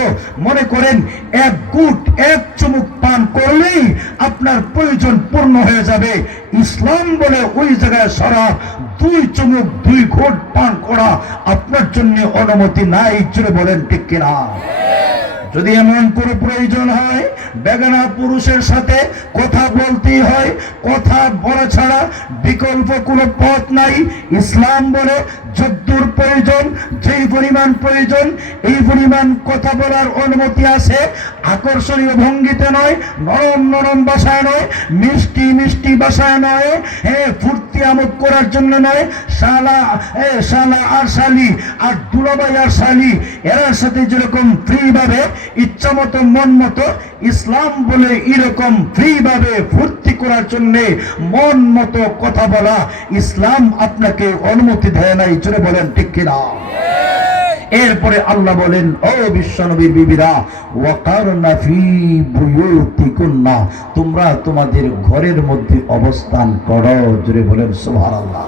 মনে করেন এক গুট এক চুমুক পান করলেই আপনার প্রয়োজন পূর্ণ হয়ে যাবে, ইসলাম বলে ওই জায়গায় শরাব দুই চুমুক দুই ঘোট পান করা আপনার জন্য অনুমতি নাই। জোরে বলেন ঠিক কিনা? যদি এমন কোনো প্রয়োজন হয় বেগানা পুরুষের সাথে কথা বলতেই হয়, কথা বলা ছাড়া বিকল্প কোনো পথ নাই। ইসলাম বলে যদ্দূর প্রয়োজন, যেই পরিমাণ প্রয়োজন এই পরিমাণ কথা বলার অনুমতি আছে। আকর্ষণীয় ভঙ্গিতে নয়, নরম নরম ভাষায় নয়, মিষ্টি মিষ্টি ভাষায় নয়, ফুর্তি আমোদ করার জন্য নয়, শালা আর শালি আর দুলাভাই আর শালি এর সাথে যেরকম ফ্রি ভাবে ইচ্ছা মতো মন মতো, ইসলাম বলে এরকম ফ্রি ভাবে ফুর্তি করার জন্য মন মতো কথা বলা ইসলাম আপনাকে অনুমতি দেয় নাই। জোরে বলেন ঠিক কিনা? এরপরে আল্লাহ বলেন, ও বিশ্বনবীর বিবিরা, ওয়াকারনা ফি বুয়ুতিকুন্না, তোমরা তোমাদের ঘরের মধ্যে অবস্থান করো। জোরে বলেন সুবহানাল্লাহ।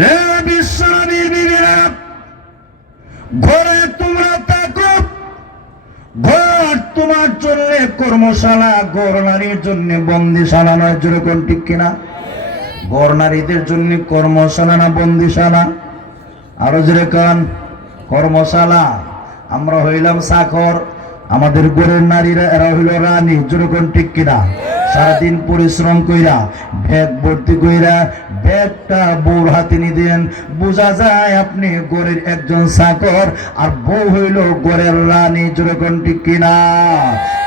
হে বিশ্বনবীর বিবিরা, ঘরে তোমরা থাকো। ঘর তোমার জন্য কর্মশালা, ঘর নারীর জন্য বন্দিশালা নয়। যেরকম ঠিক কিনা? ঘর নারীদের জন্য কর্মশালা না বন্দিশালা? আরো যেরকম কর্মশালা। আমরা হইলাম চাকর, আমাদের ঘরের নারীরা এরা হইল রানী। যেরকম ঠিক কিনা? সারাদিন পরিশ্রম কইরা ব্যাগ ভর্তি কইরা ব্যাগটা বউর হাতে নিদেন, বোঝা যায় আপনি ঘরের একজন চাকর আর বউ হইল ঘরের রানী। যেরকম ঠিক কিনা?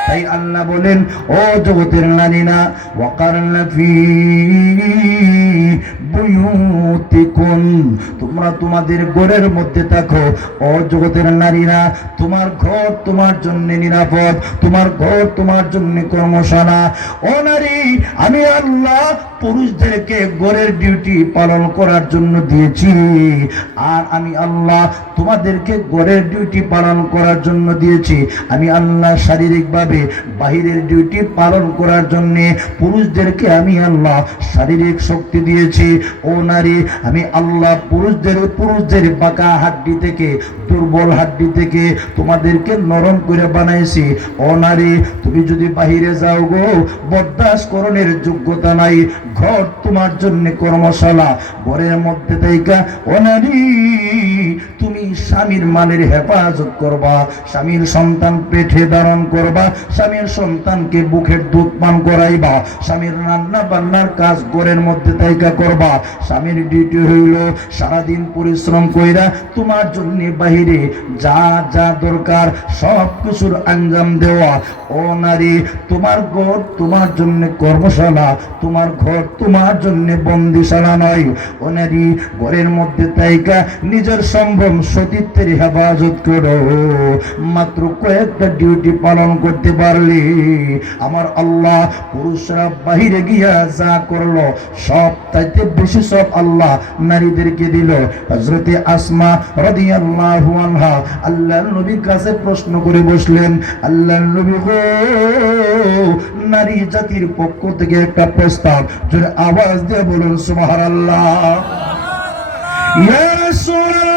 তাই আল্লাহ বলেন, ও জগতের নারীরা, ওয়াকারনা ফি বুয়ুতিকুন, তোমরা তোমাদের ঘরের মধ্যে থাকো। ও জগতের নারীরা, তোমার ঘর তোমার জন্য নিরাপদ, তোমার ঘর তোমার জন্য কর্মশালা। ও নারী, আমি আল্লাহ পুরুষদেরকে ঘরের ডিউটি পালন করার জন্য দিয়েছি, আর আমি আল্লাহ তোমাদেরকে ঘরের ডিউটি পালন করার জন্য দিয়েছি। আমি আল্লাহ শারীরিকভাবে বাহিরের ডিউটি পালন করার জন্য পুরুষদেরকে আমি আল্লাহ শারীরিক শক্তি দিয়েছি। ও নারী, আমি আল্লাহ পুরুষদের বাঁকা হাড্ডি থেকে, দুর্বল হাড্ডি থেকে তোমাদেরকে নরম করে বানাইছি। ও নারী, তুমি যদি বাহিরে যাও গো, বরদাশকরণের যোগ্যতা নাই, ঘর তোমার জন্য কর্মশালা। ঘরের মধ্যে থেকে ও নারী, তুমি স্বামীর মালের হেফাজত করবা, স্বামীর সন্তান পেটে ধারণ করবা, স্বামীর সন্তানকে বুকের দুধ পান করাইবা, স্বামীর রান্না বান্নার কাজ ঘরের মধ্যে তাইকা করবা। স্বামীর ডিউটি হইল সারাদিন পরিশ্রম কইরা তোমার জন্য বাহিরে যা যা দরকার সব কিছুর আঞ্জাম দেওয়া। ও নারী, তোমার ঘর তোমার জন্য কর্মশালা, তোমার ঘর তোমার জন্য বন্দিশালা নয়। ও নারী, ঘরের মধ্যে তাইকা নিজের সম্ভ্রম সতীত্বের হেফাজত করো। মাত্র কয়েকটা ডিউটি পালন করতে পারলে আমার আল্লাহ পুরুষরা বাহিরে গিয়া যা করলো সব তাইতে বেশি সব আল্লাহ নারীদেরকে দিল। হযরতে আসমা রাদিয়াল্লাহু আনহা আল্লাহর নবীর কাছে প্রশ্ন করে বসলেন, আল্লাহর নবী গো, নারী জাতির পক্ষ থেকে একটা প্রস্তাব, জোরে আওয়াজ দিয়ে বলুন সুবহানাল্লাহ। ইয়া রাসূলুল্লাহ,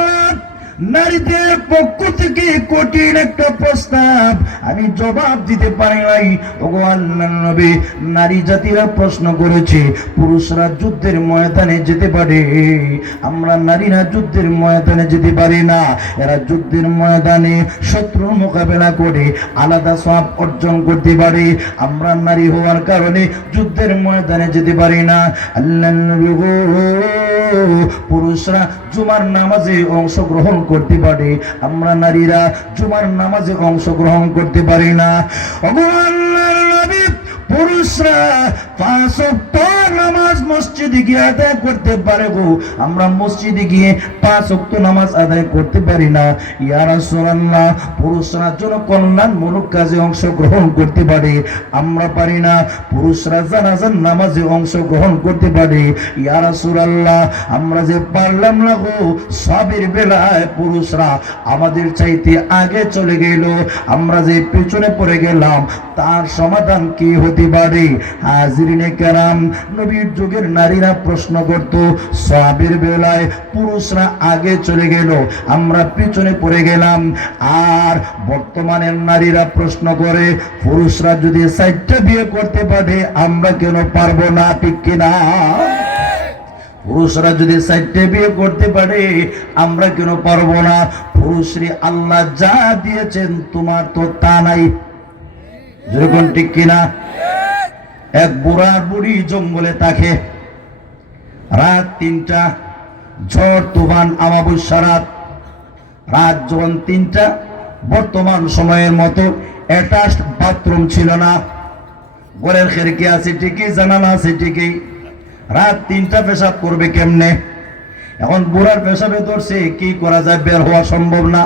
নারীদের পক্ষ থেকে কঠিন একটা প্রস্তাব, আমি জবাব দিতে পারি নাই। ওগো আল্লাহর নবী, নারী জাতিরা প্রশ্ন করেছে, পুরুষরা যুদ্ধের ময়দানে যেতে পারে, আমরা নারীরা যুদ্ধের ময়দানে যেতে পারি না। এরা যুদ্ধের ময়দানে শত্রুর মোকাবেলা করে আলাদা সওয়াব অর্জন করতে পারে, আমরা নারী হওয়ার কারণে যুদ্ধের ময়দানে যেতে পারি না। আল্লাহর নবী গো, পুরুষরা জুমার নামাজে অংশগ্রহণ করতে পারে, আমরা নারীরা জুমার নামাজে অংশগ্রহণ করতে পারি না। ওগো আল্লাহর নবী, পুরুষরা 5 ওয়াক্ত নামাজ মসজিদে গিয়ে আদায় করতে পারে গো, আমরা মসজিদে গিয়ে 5 ওয়াক্ত নামাজ আদায় করতে পারি না। ইয়া রাসূলুল্লাহ, পুরুষরা জনকল্যাণমূলক কাজে অংশগ্রহণ করতে পারে, আমরা পারি না। পুরুষরা জানাজার নামাজে অংশগ্রহণ করতে পারে, ইয়া রাসূলুল্লাহ, আমরা যে পারলাম না গো, সবের বেলায় পুরুষরা আমাদের চাইতে আগে চলে গেল, আমরা যে পিছনে পড়ে গেলাম, তার সমাধান কি হতে পারে? হাজিরিনে কেরাম, নবীর যুগের নারীরা প্রশ্ন করত, সবের বেলায় পুরুষরা আগে চলে গেল, আমরা পিছনে পড়ে গেলাম। আর বর্তমানের নারীরা প্রশ্ন করে, পুরুষরা যদি 4টা বিয়ে করতে পারে, আমরা কেন পারবো না? ঠিক কিনা? পুরুষরা যদি 4টা বিয়ে করতে পারে, আমরা কেন পারবো না? পুরুষরে আল্লাহ যা দিয়েছেন তোমার তো তা নাই, যেরকম ঠিক কিনা? এক বুড়া বুড়ি জঙ্গলে থাকে, রাত 3টা, ঝড় তুফান আমাবস্যা রাত, রাত যখন 3টা, বর্তমান সময়ের মতো অ্যাটাচ বাথরুম ছিল না, ঘরের খিড়কি আছে ঠিকই, জানালা আছে ঠিকই, রাত 3টা পেশাব করবে কেমনে? এখন বুড়ার পেশাবে ধরছে, কি করা যায়? বের হওয়া সম্ভব না।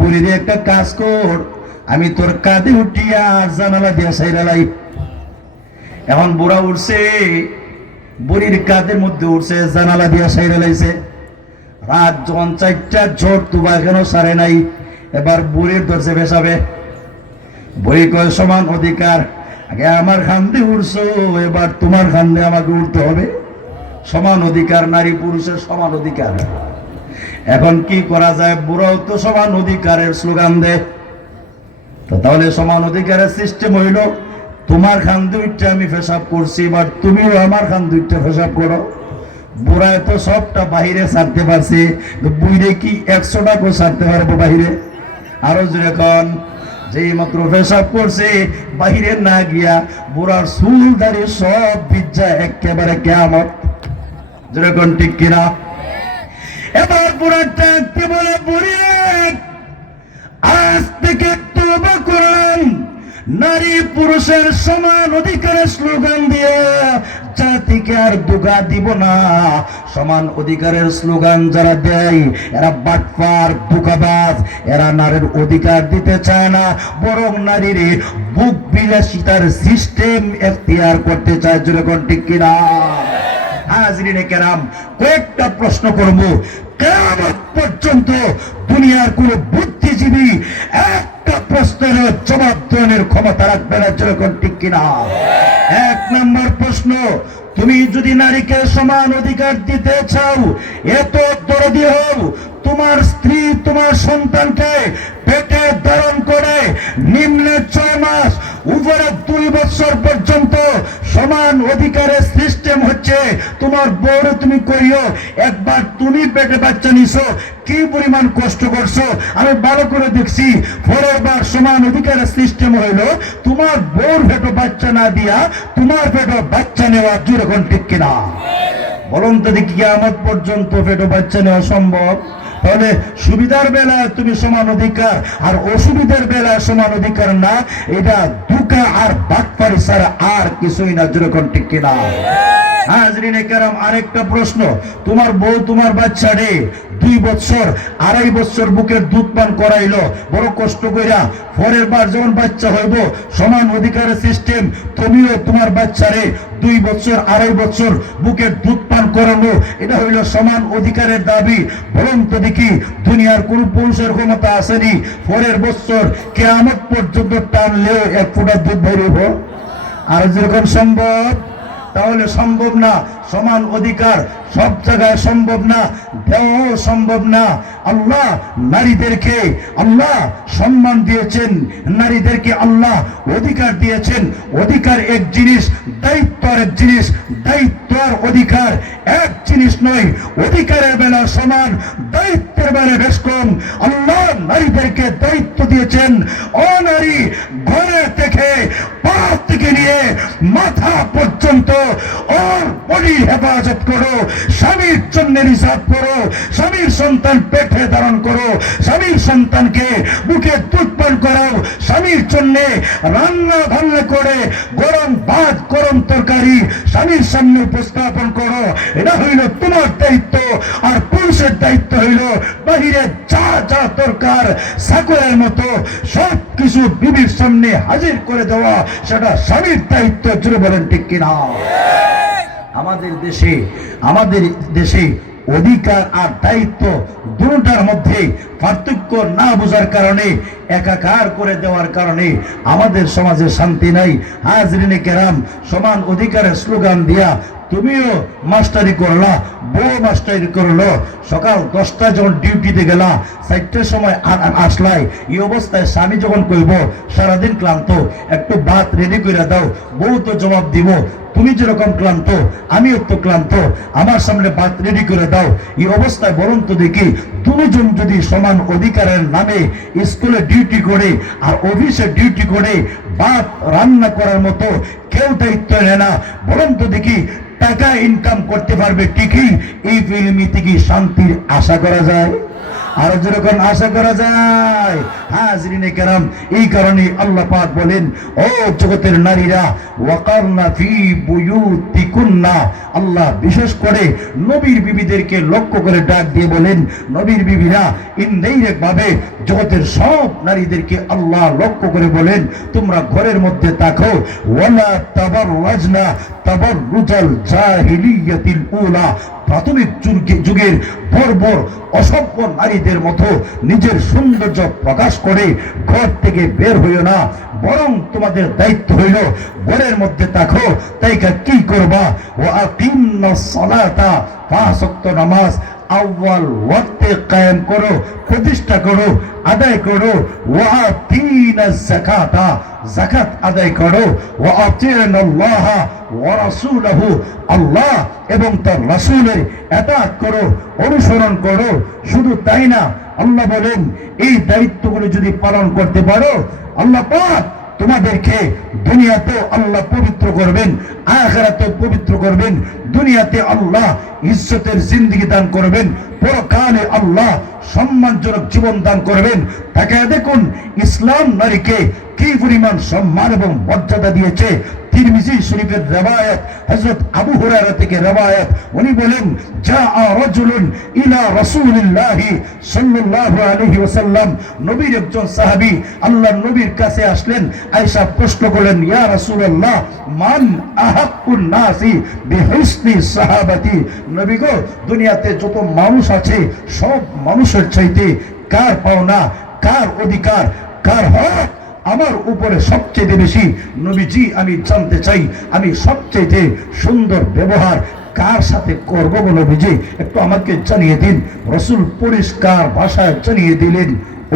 বুড়িরে একটা কাজ কর, আমি তোর কাঁধে উঠিয়া জানালা দিয়া সাইরালাই। এখন বুড়া উঠছে, বুড়ির কাঁধের মধ্যে উঠছে, জানালা দিয়া সাইরালাইছে। রাত যখন 4টা, ঝড় তুফান এখনো সারে নাই, এবার বুড়ির ধরছে পেশাবে। বুড়ি কয়, সমান অধিকার, আগে আমার খান্দে উঠছো, এবার তোমার খান্দে আমাকে উঠতে হবে। সমান অধিকার, নারী পুরুষের সমান অধিকার। এখন কি করা যায়? বুড়াও তো সমান অধিকারের স্লোগান দেয়, তো তাহলে সমান অধিকারের সিস্টেম হইল, তোমার খান দুইটা আমি পেশাব করছি, এবার তুমিও আমার খান দুইটা পেশাব করো। বুড়ায় তো সবটা বাহিরে ছাড়তে পারছে, বুড়ে কি 100টাকেও ছাড়তে পারবো বাহিরে? আরো যেরকম যেই মাত্র পেশাব করছে, বাহিরে না গিয়া বুড়ার চুল দাড়ি সব বিজ্জা একেবারে কিয়ামত, যেরকম ঠিক কিনা? এবার বুড়াটা কি বলে, বুড়ি আজ থেকে তওবা করলেন, নারী পুরুষের সমান অধিকারের স্লোগান দিয়ে জাতিকে আর দুগা দিব না। সমান অধিকারের স্লোগান যারা দেয় এরা বাটপার, ধোঁকাবাজ। এরা নারীর অধিকার দিতে চায় না, বরং নারীর বুক বিলাসিতার সিস্টেম এখতিয়ার করতে চায়। যেরকম ঠিক কিনা? হাজরিনে কেরাম, কয়েকটা প্রশ্ন করব। কিয়ামত পর্যন্ত দুনিয়ার কোন বুদ্ধিজীবী একটা প্রশ্নের জবাব দেওয়ার ক্ষমতা রাখবে না। যেরকম ঠিক কিনা? এক নম্বর প্রশ্ন, তুমি যদি নারীকে সমান অধিকার দিতে চাও, এত দরদি হও, তোমার স্ত্রী তোমার সন্তানকে পেটে ধারণ করে নিম্নে 6 মাস উপরে 2 বছর পর্যন্ত সমান অধিকারের সিস্টেম হচ্ছে। তোমার বউরে তুমি কইও, একবার তুমি পেটে বাচ্চা নিছো, কি পরিমাণ কষ্ট করছো আমি ভালো করে দেখছি। পরের বার সমান অধিকারের সিস্টেম হইলো তোমার বউর পেটে বাচ্চা না দিয়া তোমার পেটে বাচ্চা নেওয়া। যেরকম ঠিক কিনা? বলুন তো দেখি, কিয়ামত পর্যন্ত পেটে বাচ্চা নেওয়া সম্ভব? তাহলে সুবিধার বেলায় তুমি সমান অধিকার, আর অসুবিধার বেলায় সমান অধিকার না। এটা দুকা আর বাটপারি ছাড়া আর কিছুই না। যেরকম ঠিক কিনা? হাজরিনে কেরাম, আরেকটা প্রশ্ন, তোমার বউ তোমার বাচ্চারে 2 বছর 2.5 বছর বুকের দুধ পান করাইলো বড় কষ্ট কইরা, পরের বার যখন বাচ্চা হইব সমান অধিকারের সিস্টেম, তুমিও তোমার বাচ্চারে 2 বছর 2.5 বছর বুকের দুধ পান করানো, এটা হইল সমান অধিকারের দাবি। বলুন তো দেখি, দুনিয়ার কোন পুরুষের ক্ষমতা আসেনি পরের বছর কিয়ামত পর্যন্ত টানলেও 1 ফোঁটা দুধ বেরিব? আর যেরকম সম্ভব? তাহলে সম্ভব না। সমান অধিকার সব জায়গায় সম্ভব না, দেওয়াও সম্ভব না। আল্লাহ নারীদেরকে আল্লাহ সম্মান দিয়েছেন, নারীদেরকে আল্লাহ অধিকার দিয়েছেন। অধিকার এক জিনিস, দায়িত্ব এক জিনিস। দায়িত্ব আর অধিকার এক জিনিস নয়। অধিকারের বেলা সমান, দায়িত্বের বেলা বেশ কম। আল্লাহ নারীদেরকে দায়িত্ব দিয়েছেন, ও নারী, ঘরে থেকে পা থেকে নিয়ে মাথা পর্যন্ত ওর বডির হেফাজত করো, স্বামীর জন্য রিজার্ভ করো, স্বামীর সন্তান পেটে ধারণ করো, স্বামীর সন্তানকে বুকে দুধ পান করাও, স্বামীর জন্য রান্না বান্না করে গরম ভাত গরম তরকারি স্বামীর সামনে উপস্থাপন করো। এটা হইল তোমার দায়িত্ব। আর পুরুষের দায়িত্ব হইল বাহিরে যা যা দরকার চাকরের মতো সব কিছু বিবির সামনে হাজির করে দেওয়া, সেটা স্বামীর দায়িত্ব। জুড়ে বলেন ঠিক কিনা? আমাদের দেশে অধিকার আর দায়িত্ব দুটার মধ্যে পার্থক্য না বোঝার কারণে, একাকার করে দেওয়ার কারণে আমাদের সমাজে শান্তি নাই। হাজরিনে কেরাম, সমান অধিকারের স্লোগান দিয়া তুমিও মাস্টারি করলা, বউ মাস্টারি করলো। সকাল 10টায় যখন ডিউটিতে গেলা, 4টার সময় আসলাই, এই অবস্থায় স্বামী যখন কইব সারাদিন ক্লান্ত, একটু ভাত রেডি করে দাও, বউ তো জবাব দিব তুমি যেরকম ক্লান্ত আমিও তো ক্লান্ত, আমার সামনে ভাত রেডি করে দাও। এই অবস্থায় বলুন তো দেখি, দুজন যদি সমান অধিকারের নামে স্কুলে ডিউটি করে আর অফিসে ডিউটি করে ভাত রান্না করার মতো কেউ দায়িত্ব নেয় না, বলুন তো দেখি টাকা ইনকাম করতে পারবে ঠিকই, এই পৃথিবীতে কি শান্তির আশা করা যায়? আর যেরকম আশা করা যায়? হাজরিনে কেরাম, এই কারণে আল্লাহ পাক বলেন, ও জগতের নারীরা, ওয়াকারনা ফি বুয়ুতিকুন্না। আল্লাহ বিশেষ করে নবীর বিবিদেরকে লক্ষ্য করে ডাক দিয়ে বলেন, নবীর বিবিরা, ইনডাইরেক্ট ভাবে জগতের সব নারীদেরকে আল্লাহ লক্ষ্য করে বলেন, তোমরা ঘরের মধ্যে থাকো। ওয়ালা তাবাররাজনা তাবাররুজাল জাহিলিয়াতিল উলা। প্রাথমিক যুগের বর্বর অসভ্য নারীদের মতো নিজের সৌন্দর্য প্রকাশ করে ঘর থেকে বের হইও না, বরং তোমাদের দায়িত্ব হইল ঘরের মধ্যে থাকো। তাই কি করবা? ও আকিমনাস সালাতা, 5 ওয়াক্ত নামাজ আউয়াল ওয়াক্তে কায়েম করো, প্রতিষ্ঠা করো, আদায় করো। ওয়া আতিনাজ যাকাতা, যাকাত আদায় করো। ওয়া আতিনাল্লাহ ওয়া রাসূলহু, আল্লাহ এবং তার রাসূলের ইতাআত করো, অনুসরণ করো। শুধু তাই না, আল্লাহ বলেন এই দায়িত্বগুলো যদি পালন করতে পারো, আল্লাহ পাক তোমাদেরকে দুনিয়াতেও আল্লাহ পবিত্র করবেন, আখিরাতেও পবিত্র করবেন। দুনিয়াতে আল্লাহ ইজ্জতের জিন্দেগি দান করবেন, পরকালে আল্লাহ সম্মানজনক জীবন দান করবেন। তাকে দেখুন ইসলাম নারীকে কি পরিমাণ সম্মান এবং মর্যাদা দিয়েছে। তিরমিজি শরীফের রওয়ায়াত, হযরত আবু হুরায়রা থেকে রওয়ায়াত, উনি বলেন জাআ রাজুলুন ইলা রাসূলিল্লাহি সাল্লাল্লাহু আলাইহি ওয়াসাল্লাম, নবীর একজন সাহাবী আল্লাহর নবীর কাছে আসলেন, আয়েশা প্রশ্ন করলেন ইয়া রাসূলুল্লাহ মান আহাক্কুন নাসি বিহুসনি সাহাবাতি, নবী গো দুনিয়াতে যত মানুষ আছে সব মানুষের চাইতে কার পাওনা, কার অধিকার, কার হক আমার উপরে সবচেয়ে বেশি? নবীজি আমি জানতে চাই আমি সবচেয়ে সুন্দর ব্যবহার কার সাথে করব গো নবীজি, একটু আমাকে জানিয়ে দিন। রাসূল পরিষ্কার ভাষায় জানিয়ে দিলেন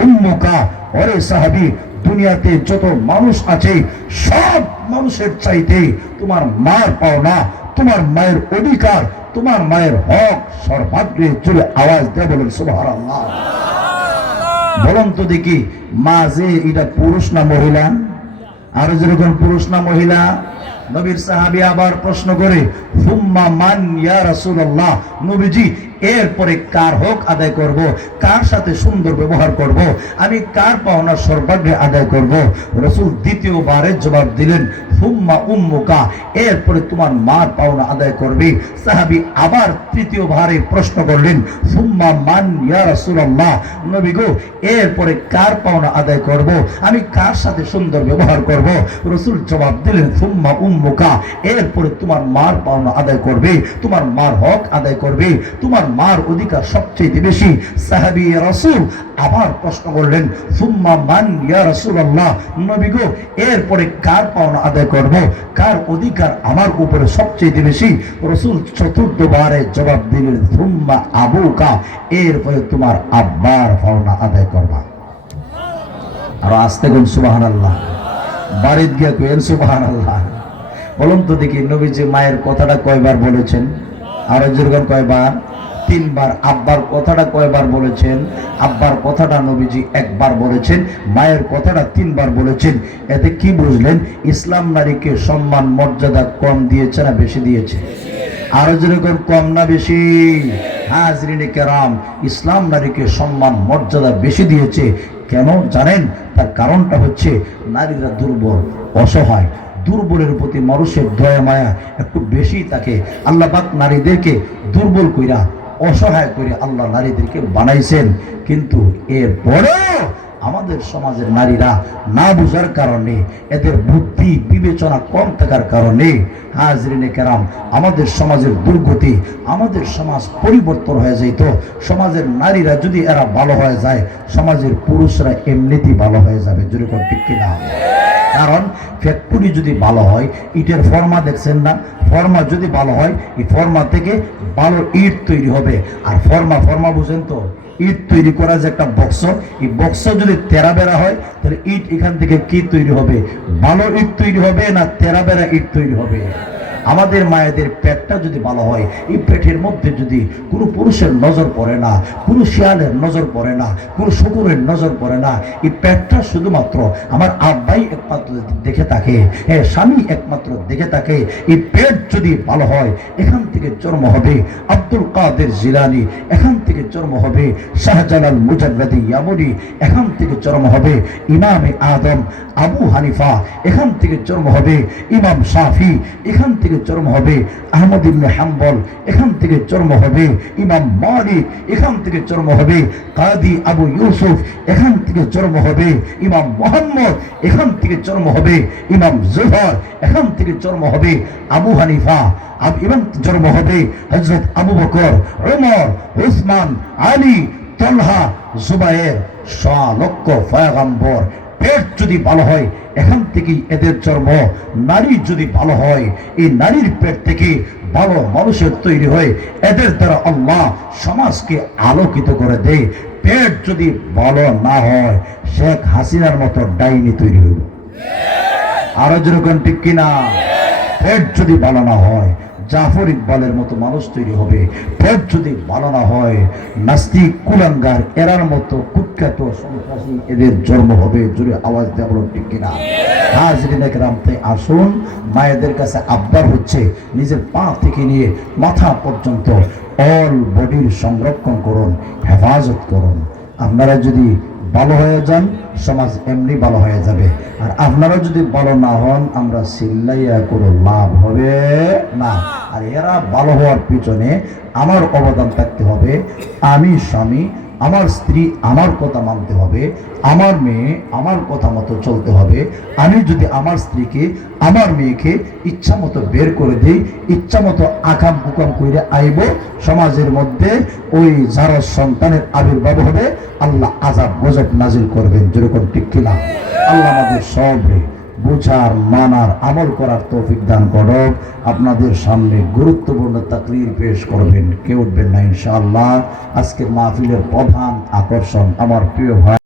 উম্মুকা, ওরে সাহাবী দুনিয়াতে যত মানুষ আছে সব মানুষের চাইতে তোমার মার পাওনা, তোমার মায়ের অধিকার, তোমার মায়ের হক সর্বাগ্রে জুড়ে আওয়াজ দিয়ে বলেন সুবহানাল্লাহ। বলুন তো দেখি মা যে এটা পুরুষ না মহিলা? আরো যেরকম পুরুষ না মহিলা? নবীর সাহাবী আবার প্রশ্ন করে হুম্মা মান ইয়া রাসূলুল্লাহ, নবীজি এরপরে কার হক আদায় করব, কার সাথে সুন্দর ব্যবহার করব, আমি কার পাওনা সর্বাগ্রে আদায় করব? রাসূল দ্বিতীয়বারের জবাব দিলেন হুম্মা উম্মুকা, এরপরে তোমার মার পাওনা আদায় করবে। সাহাবী আবার তৃতীয়বারে প্রশ্ন করলেন হুম্মা মান ইয়া রাসূলুল্লাহ, নবী গো এরপরে কার পাওনা আদায় করব, আমি কার সাথে সুন্দর ব্যবহার করব? রাসূল জবাব দিলেন হুম্মা উম্মুকা, এরপরে তোমার মার পাওনা আদায় করবে, তোমার মার হক আদায় করবে, তোমার মার অধিকার সবচেয়ে বেশি। সাহাবী রাসূল আবার প্রশ্ন করলেন সুম্মা মান ইয়া রাসূলুল্লাহ, নবী গো এরপরে কার পাওনা আদায় করব, কার অধিকার আমার উপরে সবচেয়ে বেশি? রাসূল চতুর্থবারে জবাব দিলেন সুম্মা আবুকা, এরপরে তোমার আব্বার পাওনা আদায় করবা। আর আস্তে কোন সুবহানাল্লাহ, বাড়িতে গিয়ে কইেন সুবহানাল্লাহ। বলুন তো দেখি নবীজি মায়ের কথাটা কয়বার বলেছেন? আরো যেরকম কয়বার? 3 বার। আব্বার কথাটা কয়বার বলেছেন? আব্বার কথাটা নবীজি একবার বলেছেন, মায়ের কথাটা 3 বার বলেছেন। এতে কি বুঝলেন? ইসলাম নারীকে সম্মান মর্যাদা কম দিয়েছে না বেশি দিয়েছে? আরো যেরকম কম না বেশি? হাজরিনে কেরাম, ইসলাম নারীকে সম্মান মর্যাদা বেশি দিয়েছে। কেন জানেন? তার কারণটা হচ্ছে নারীরা দুর্বল, অসহায়। দুর্বলের প্রতি মানুষের দয়া মায়া একটু বেশি থাকে। আল্লাহ পাক নারীদেরকে দুর্বল কইরা, অসহায় করে আল্লাহ নারীদেরকে বানাইছেন। কিন্তু এরপরেও আমাদের সমাজের নারীরা না বুঝার কারণে, এদের বুদ্ধি বিবেচনা কম থাকার কারণে হাজরিনে কেরাম আমাদের সমাজের দুর্গতি, আমাদের সমাজ পরিবর্তন হয়ে যেত। সমাজের নারীরা যদি এরা ভালো হয়ে যায়, সমাজের পুরুষরা এমনিতেই ভালো হয়ে যাবে। যেরকম ঠিক কিনা? কারণ ফ্যাক্টরি যদি ভালো হয়, ইটের ফর্মা দেখছেন না? ফর্মা যদি ভালো হয়, এই ফর্মা থেকে ভালো ইট তৈরি হবে। আর ফর্মা বুঝেন তো? ইট তৈরি করা যে একটা বক্স, এই বক্স যদি তেরা বেড়া হয় তাহলে ইট এখান থেকে কি তৈরি হবে? ভালো ইট তৈরি হবে না তেরা বেড়া ইট তৈরি হবে? আমাদের মায়েদের পেটটা যদি ভালো হয়, এই পেটের মধ্যে যদি কোনো পুরুষের নজর পড়ে না, কোনো শিয়ালের নজর পড়ে না, কোনো শকুনের নজর পড়ে না, এই পেটটা শুধুমাত্র আমার আব্বাই একমাত্র দেখে থাকে, হ্যাঁ স্বামী একমাত্র দেখে থাকে। এই পেট যদি ভালো হয়, এখান থেকে জন্ম হবে আব্দুল কাদের জিলানী, এখান থেকে জন্ম হবে শাহজালাল মুজাদ্দিদ ইয়ামুনি, এখান থেকে জন্ম হবে ইমামে আদম আবু হানিফা, এখান থেকে জন্ম হবে ইমাম শাফি, এখান থেকে জন্ম হবে আহমদ ইবনে হাম্বল, এখান থেকে জন্ম হবে ইমাম মালিক, এখান থেকে জন্ম হবে কাদি আবু ইউসুফ, এখান থেকে জন্ম হবে ইমাম মুহাম্মদ, এখান থেকে জন্ম হবে ইমাম জুহর, এখান থেকে জন্ম হবে আবু হানিফা, এবং জন্ম হবে হযরত আবু বকর, ওমর, উসমান, আলী, তালহা, জুবায়ের, লক্ষ পয়গম্বর। পেট যদি ভালো হয়, এখান থেকেই এদের জন্ম। নারী যদি ভালো হয়, এই নারীর পেট থেকে ভালো মানুষের তৈরি হয়। এদের দ্বারা আল্লাহ সমাজকে আলোকিত করে দেয়। পেট যদি ভালো না হয়, শেখ হাসিনার মতো ডাইনি তৈরি হইল। আরো যেরকম ঠিক কিনা? পেট যদি ভালো না হয়, জাফর ইকবালের মতো মানুষ তৈরি হবে। পেট যদি ভালো না হয়, নাস্তিক কুলাঙ্গার এরার মতো কুখ্যাত সন্ত্রাসী এদের জন্ম হবে। জোরে আওয়াজ দেওয়া বলুন ঠিক কিনা? হাজরিন একরাম, তাই আসুন, মায়েদের কাছে আবদার হচ্ছে নিজের পা থেকে নিয়ে মাথা পর্যন্ত অল বডির সংরক্ষণ করুন, হেফাজত করুন। আপনারা যদি ভালো হয়ে যান, সমাজ এমনি ভালো হয়ে যাবে। আর আপনারা যদি ভালো না হন, আমরা চিল্লাইয়া করে লাভ হবে না। আর এরা ভালো হওয়ার পিছনে আমার অবদান থাকতে হবে। আমি স্বামী, আমার স্ত্রী আমার কথা মানতে হবে, আমার মেয়ে আমার কথা মতো চলতে হবে। আমি যদি আমার স্ত্রীকে, আমার মেয়েকে ইচ্ছা মতো বের করে দিই, ইচ্ছা মতো আকাম কুকাম করে আইব, সমাজের মধ্যে ওই যারা সন্তানের আবির্ভাব হবে, আল্লাহ আযাব গজব নাজিল করবেন। যেরকম ঠিক কিনা? আল্লাহ আমাদের সবরে বুঝার, মানার, আমল করার তৌফিক দান করুন। আপনাদের সামনে গুরুত্বপূর্ণ তাকরীর পেশ করবেন, কে উঠবেন না ইনশাআল্লাহ। আজকের মাহফিলের প্রধান আকর্ষণ আমার প্রিয় ভাই